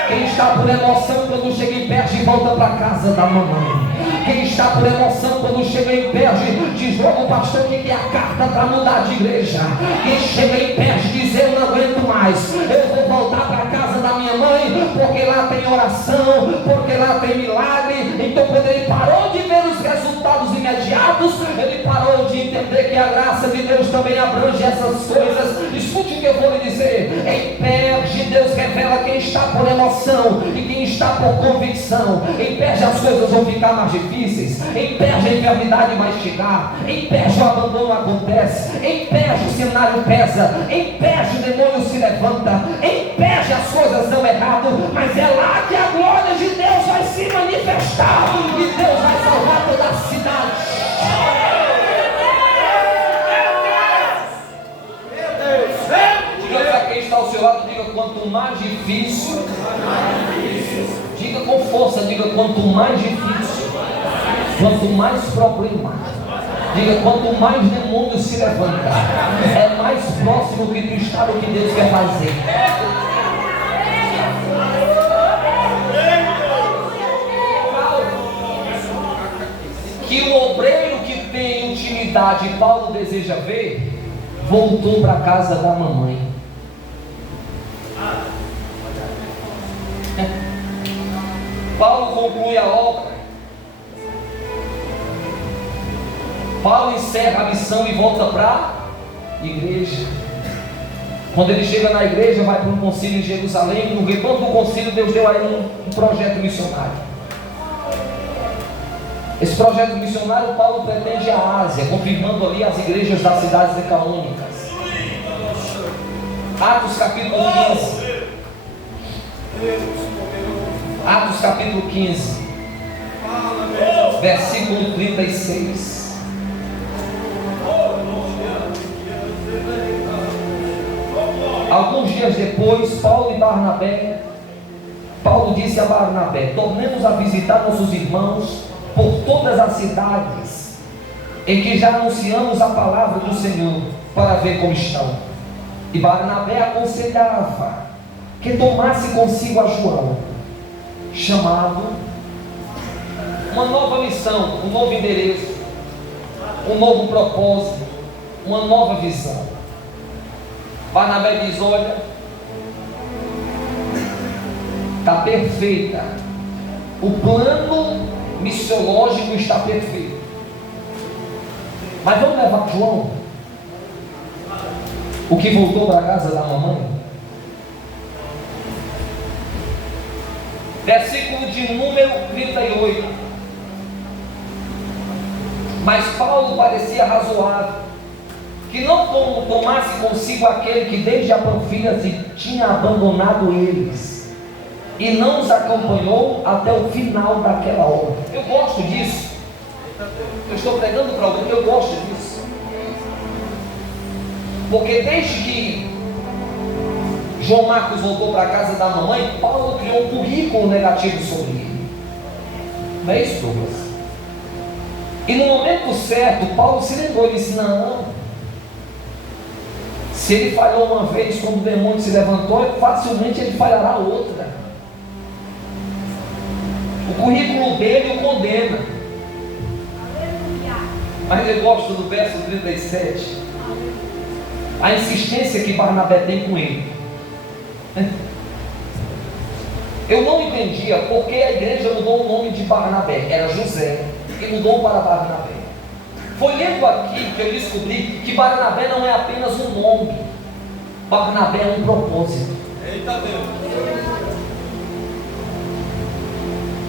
Quem está por emoção quando chega em Perge volta para casa da mamãe. Quem está por emoção quando chega em Perge diz logo: pastor, que é a carta para mudar de igreja. Quem chega em Perge diz: eu não aguento mais, eu vou voltar para a casa da minha mãe, porque lá tem oração, porque lá tem milagre. Então quando ele parou de ver os resultados imediatos, ele parou de entender que a graça de Deus também abrange essas coisas. Escute o que eu vou lhe dizer. Em Perge Deus revela quem está por emoção e quem está por convicção. Em Perge as coisas vão ficar mais difíceis. Em Perge a enfermidade vai chegar. Em Perge o abandono acontece. Em Perge o cenário pesa. Em Perge o demônio se levanta. Em Perge as coisas dão errado. Mas é lá que a glória de Deus vai se manifestar e Deus vai salvar toda a cidade. Diga para quem está ao seu lado, diga: quanto mais difícil. Diga com força, diga: quanto mais difícil, quanto mais problema, diga: quanto mais demônios se levantar, é mais próximo que tu está do que Deus quer fazer. Que o obreiro que tem intimidade, Paulo deseja ver, voltou para a casa da mamãe. Paulo conclui a obra. Paulo encerra a missão e volta para a igreja. Quando ele chega na igreja, vai para um concílio em Jerusalém. No retorno do concílio, Deus deu a ele um projeto missionário. Esse projeto missionário, Paulo pretende a Ásia, confirmando ali as igrejas das cidades decaônicas. Atos capítulo 15. Atos capítulo 15, versículo 36. Alguns dias depois, Paulo disse a Barnabé: tornemos a visitar nossos irmãos por todas as cidades em que já anunciamos a palavra do Senhor, para ver como estão. E Barnabé aconselhava que tomasse consigo a João, chamado, uma nova missão, um novo endereço, um novo propósito, uma nova visão. Barnabé diz: olha, está perfeita, o plano missiológico está perfeito, mas vamos levar João, o que voltou para a casa da mamãe. Versículo de número 38. Mas Paulo parecia razoável que não tomasse consigo aquele que desde a Panfilha tinha abandonado eles e não os acompanhou até o final daquela obra. Eu gosto disso. Eu estou pregando para alguém que eu gosto disso, porque desde que João Marcos voltou para a casa da mamãe, Paulo criou um currículo negativo sobre ele. Não é isso, Douglas? E no momento certo, Paulo se lembrou e disse: não, se ele falhou uma vez quando o demônio se levantou, facilmente ele falhará outra. O currículo dele o condena. Mas eu gosto do verso 37, a insistência que Barnabé tem com ele. Eu não entendia porque a igreja mudou o nome de Barnabé, era José, e mudou para Barnabé. Foi lendo aqui que eu descobri que Barnabé não é apenas um nome, Barnabé é um propósito. Eita Deus!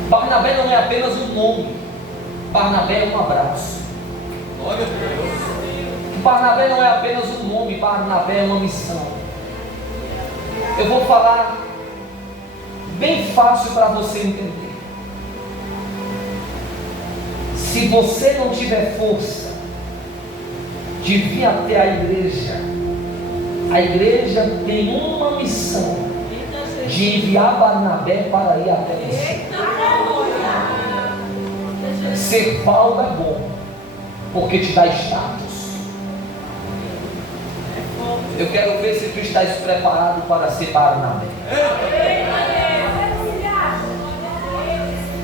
Barnabé não é apenas um nome, Barnabé é um abraço. Glória a Deus! Barnabé não é apenas um nome, Barnabé é uma missão. Eu vou falar bem fácil para você entender. Se você não tiver força de vir até a igreja tem uma missão de enviar Barnabé para ir até você. Ser Paulo é bom, porque te dá status. Eu quero ver se tu estás preparado para ser Barnabé.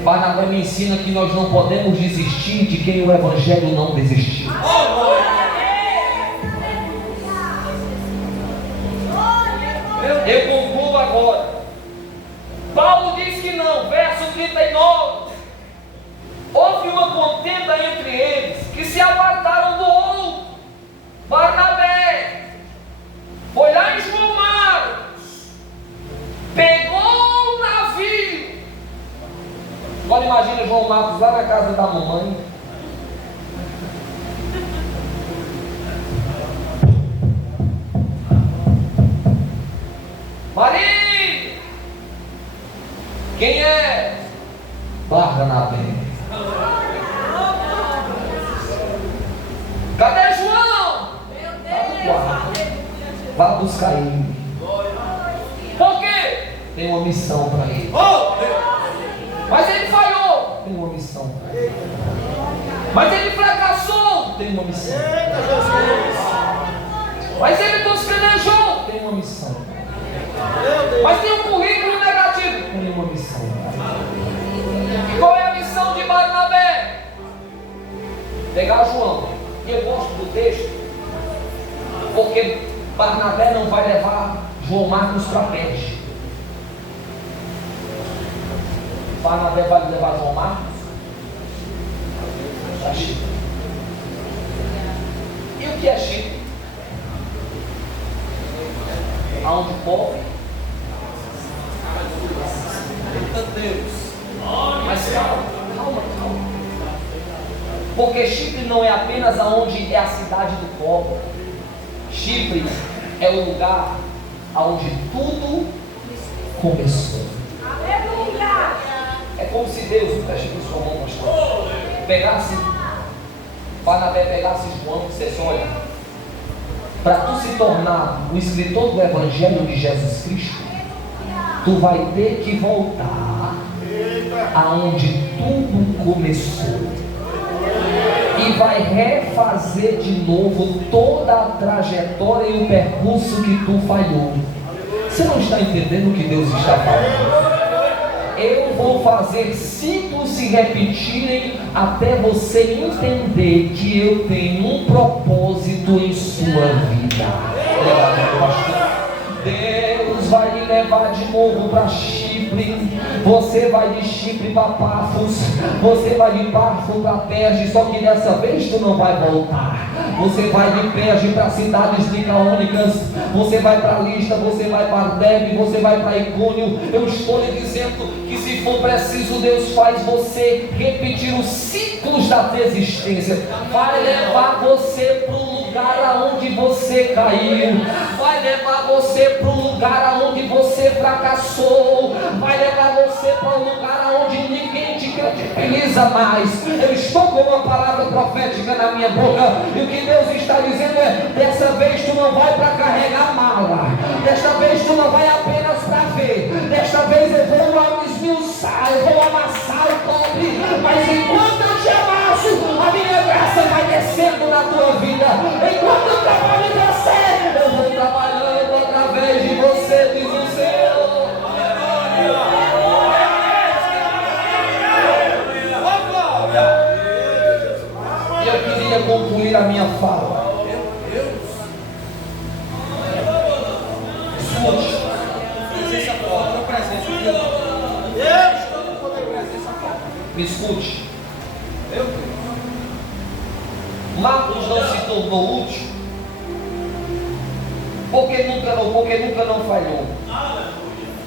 Barnabé me ensina que nós não podemos desistir de quem o Evangelho não desistiu. Eu concluo agora. Paulo diz que não, verso 39. Houve uma contenda entre eles, que se apartaram do outro. Barnabé foi lá em João Marcos, pegou o navio. Agora imagina João Marcos lá na casa da mamãe. Maria, quem é? Barnabé. Cadê João? Vá buscar ele. Por quê? Tem uma missão para ele. Mas ele falhou. Tem uma missão para ele. Mas ele fracassou. Tem uma missão. Mas ele tosquenejou. Tem uma missão. Mas tem um currículo negativo. Tem uma missão. E qual é a missão de Barnabé? Pegar João. E eu gosto do texto, porque Barnabé não vai levar João Marcos para Pede. Barnabé vai levar João Marcos para Chipre. E o que é Chipre? aonde pobre. Eita Deus. Mas calma. Porque Chipre não é apenas aonde é a cidade do pobre. Chipre é o lugar aonde tudo começou. Aleluia! É como se Deus, preste isso com a mão, pastor, pegasse, Barnabé pegasse João e dissesse: olha, para tu se tornar o escritor do Evangelho de Jesus Cristo, tu vai ter que voltar aonde tudo começou. E vai refazer de novo toda a trajetória e o percurso que tu falhou. Você não está entendendo o que Deus está falando? Eu vou fazer ciclos se repetirem até você entender que eu tenho um propósito em sua vida. Deus vai me levar de novo para Chipre. Você vai de Chipre para Pafos. Você vai de Pafos para Perge. Só que dessa vez tu não vai voltar. Você vai de Perge para cidades licaônicas. Você vai para Listra. Você vai para Derbe. Você vai para Icônio. Eu estou lhe dizendo que se for preciso, Deus faz você repetir os ciclos da desistência. Vai levar você para o lugar aonde você caiu. Vai levar você para o lugar aonde você fracassou. Vai levar você para um lugar aonde ninguém te credibiliza mais. Eu estou com uma palavra profética na minha boca, e o que Deus está dizendo é: dessa vez tu não vai para carregar mala, desta vez tu não vai apenas para ver, desta vez eu vou esmiuçar, eu vou amassar o cobre, mas enquanto eu te amasso, a minha graça vai descendo na tua vida. Enquanto eu trabalho em você, eu vou trabalhando através de você, diz o Senhor. E eu queria concluir a minha fala. Escute. Me escute. Marcos não se tornou útil porque nunca não falhou,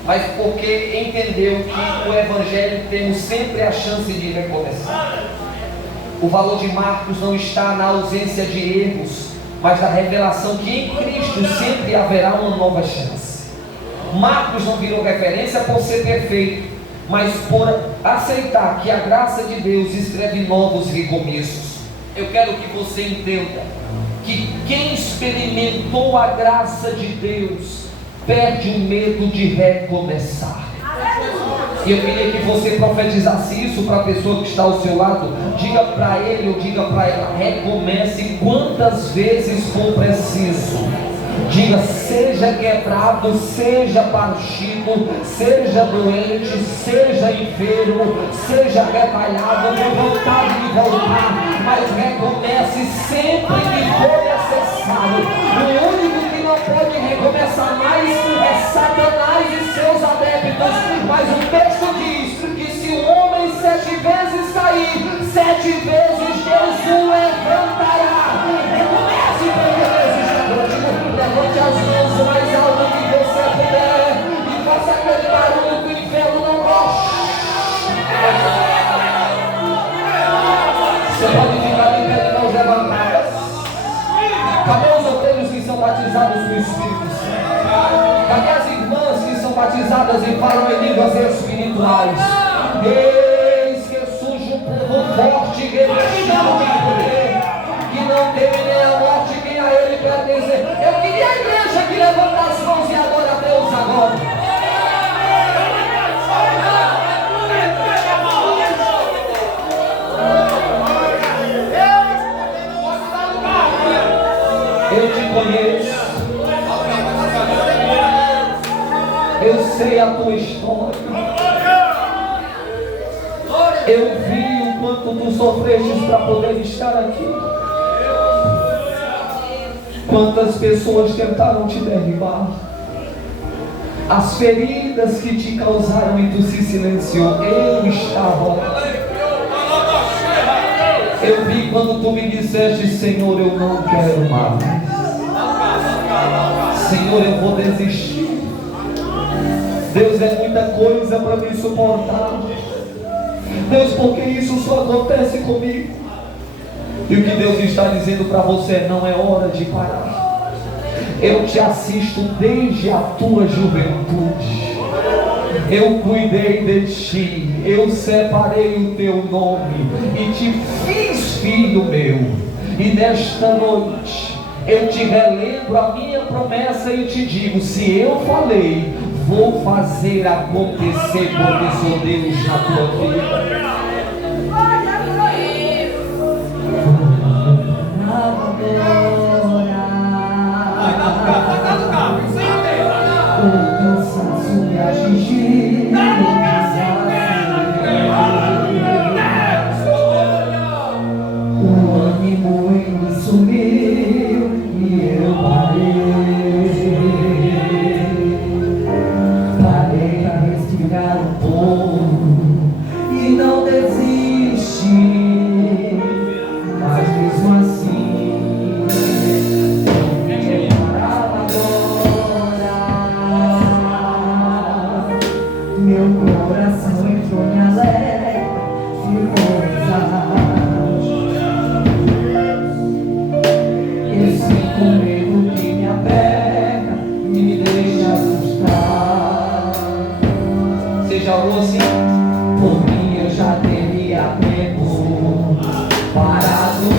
mas porque entendeu que o Evangelho temos sempre a chance de recomeçar. O valor de Marcos não está na ausência de erros, mas na revelação que em Cristo sempre haverá uma nova chance. Marcos não virou referência por ser perfeito, mas por aceitar que a graça de Deus escreve novos recomeços. Eu quero que você entenda que quem experimentou a graça de Deus perde o medo de recomeçar. E eu queria que você profetizasse isso para a pessoa que está ao seu lado. Diga para ele ou diga para ela: recomece quantas vezes for preciso. Diga: seja quebrado, seja partido, seja doente, seja enfermo, seja retalhado, com vontade de voltar, mas recomece sempre que for necessário. O único que não pode recomeçar mais é Satanás e seus adeptos, mas o texto diz que se o homem 7 vezes cair, 7 vezes Deus o levantará. Recomece, porque Deus está contigo. Levante as mãos o mais alto que você puder e faça aquele barulho que o inferno não gosta. Você pode ficar em pé de mãos levantadas. Cadê os obreiros que são batizados no Espírito Santo? Cadê as irmãs que são batizadas e falam em línguas espirituais? Eis que surge um povo forte, revestido de poder, que não teme nem a morte, quem a ele pertence. Eu queria a igreja que levanta as mãos e adora a Deus agora. Eu te conheço, eu sei a tua história, eu vi o quanto tu sofrestes para poder estar aqui. Quantas pessoas tentaram te derribar, as feridas que te causaram e tu se silenciou. Eu estava lá. Eu vi quando tu me disseste: Senhor, eu não quero mais. Senhor, eu vou desistir. Deus, é muita coisa para me suportar. Deus, porque isso só acontece comigo. E o que Deus está dizendo para você: não é hora de parar. Eu te assisto desde a tua juventude. Eu cuidei de ti. Eu separei o teu nome e te fiz filho meu. E nesta noite eu te relembro a minha promessa e te digo: se eu falei, vou fazer acontecer, porque sou Deus na tua vida. O cansaço me atingiu, o ânimo em mim sumiu e eu parei para respirar um pouco e não desisti, mas mesmo assim meu coração entrou em alerta de coisas. Eu sinto medo que me aperta e me deixa assustar. Você já orou assim? Por mim eu já teria tempo parado.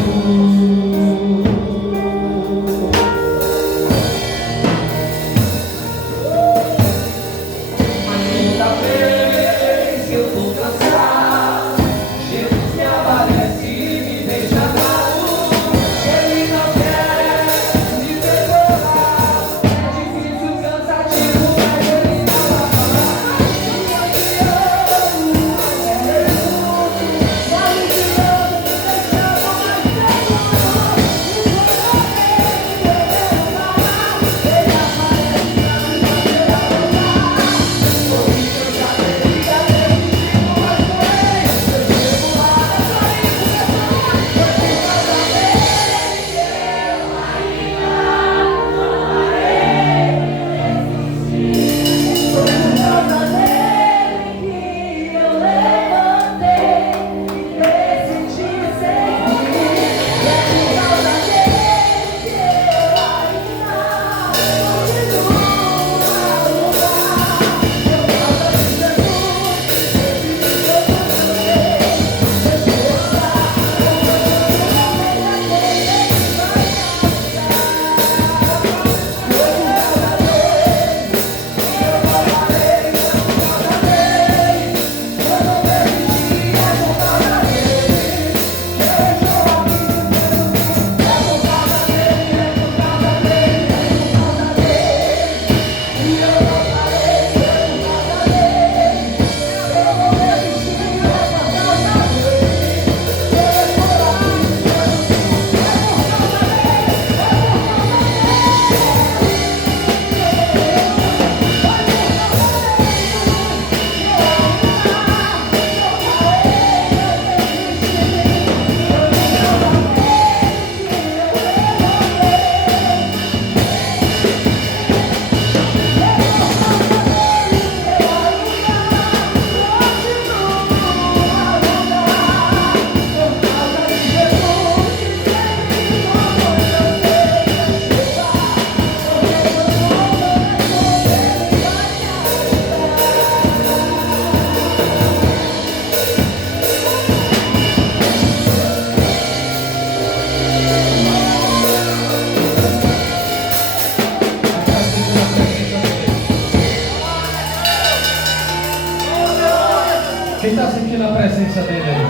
Quem está sentindo a presença dele aí?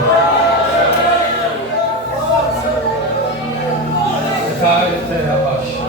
Cai, terra abaixo.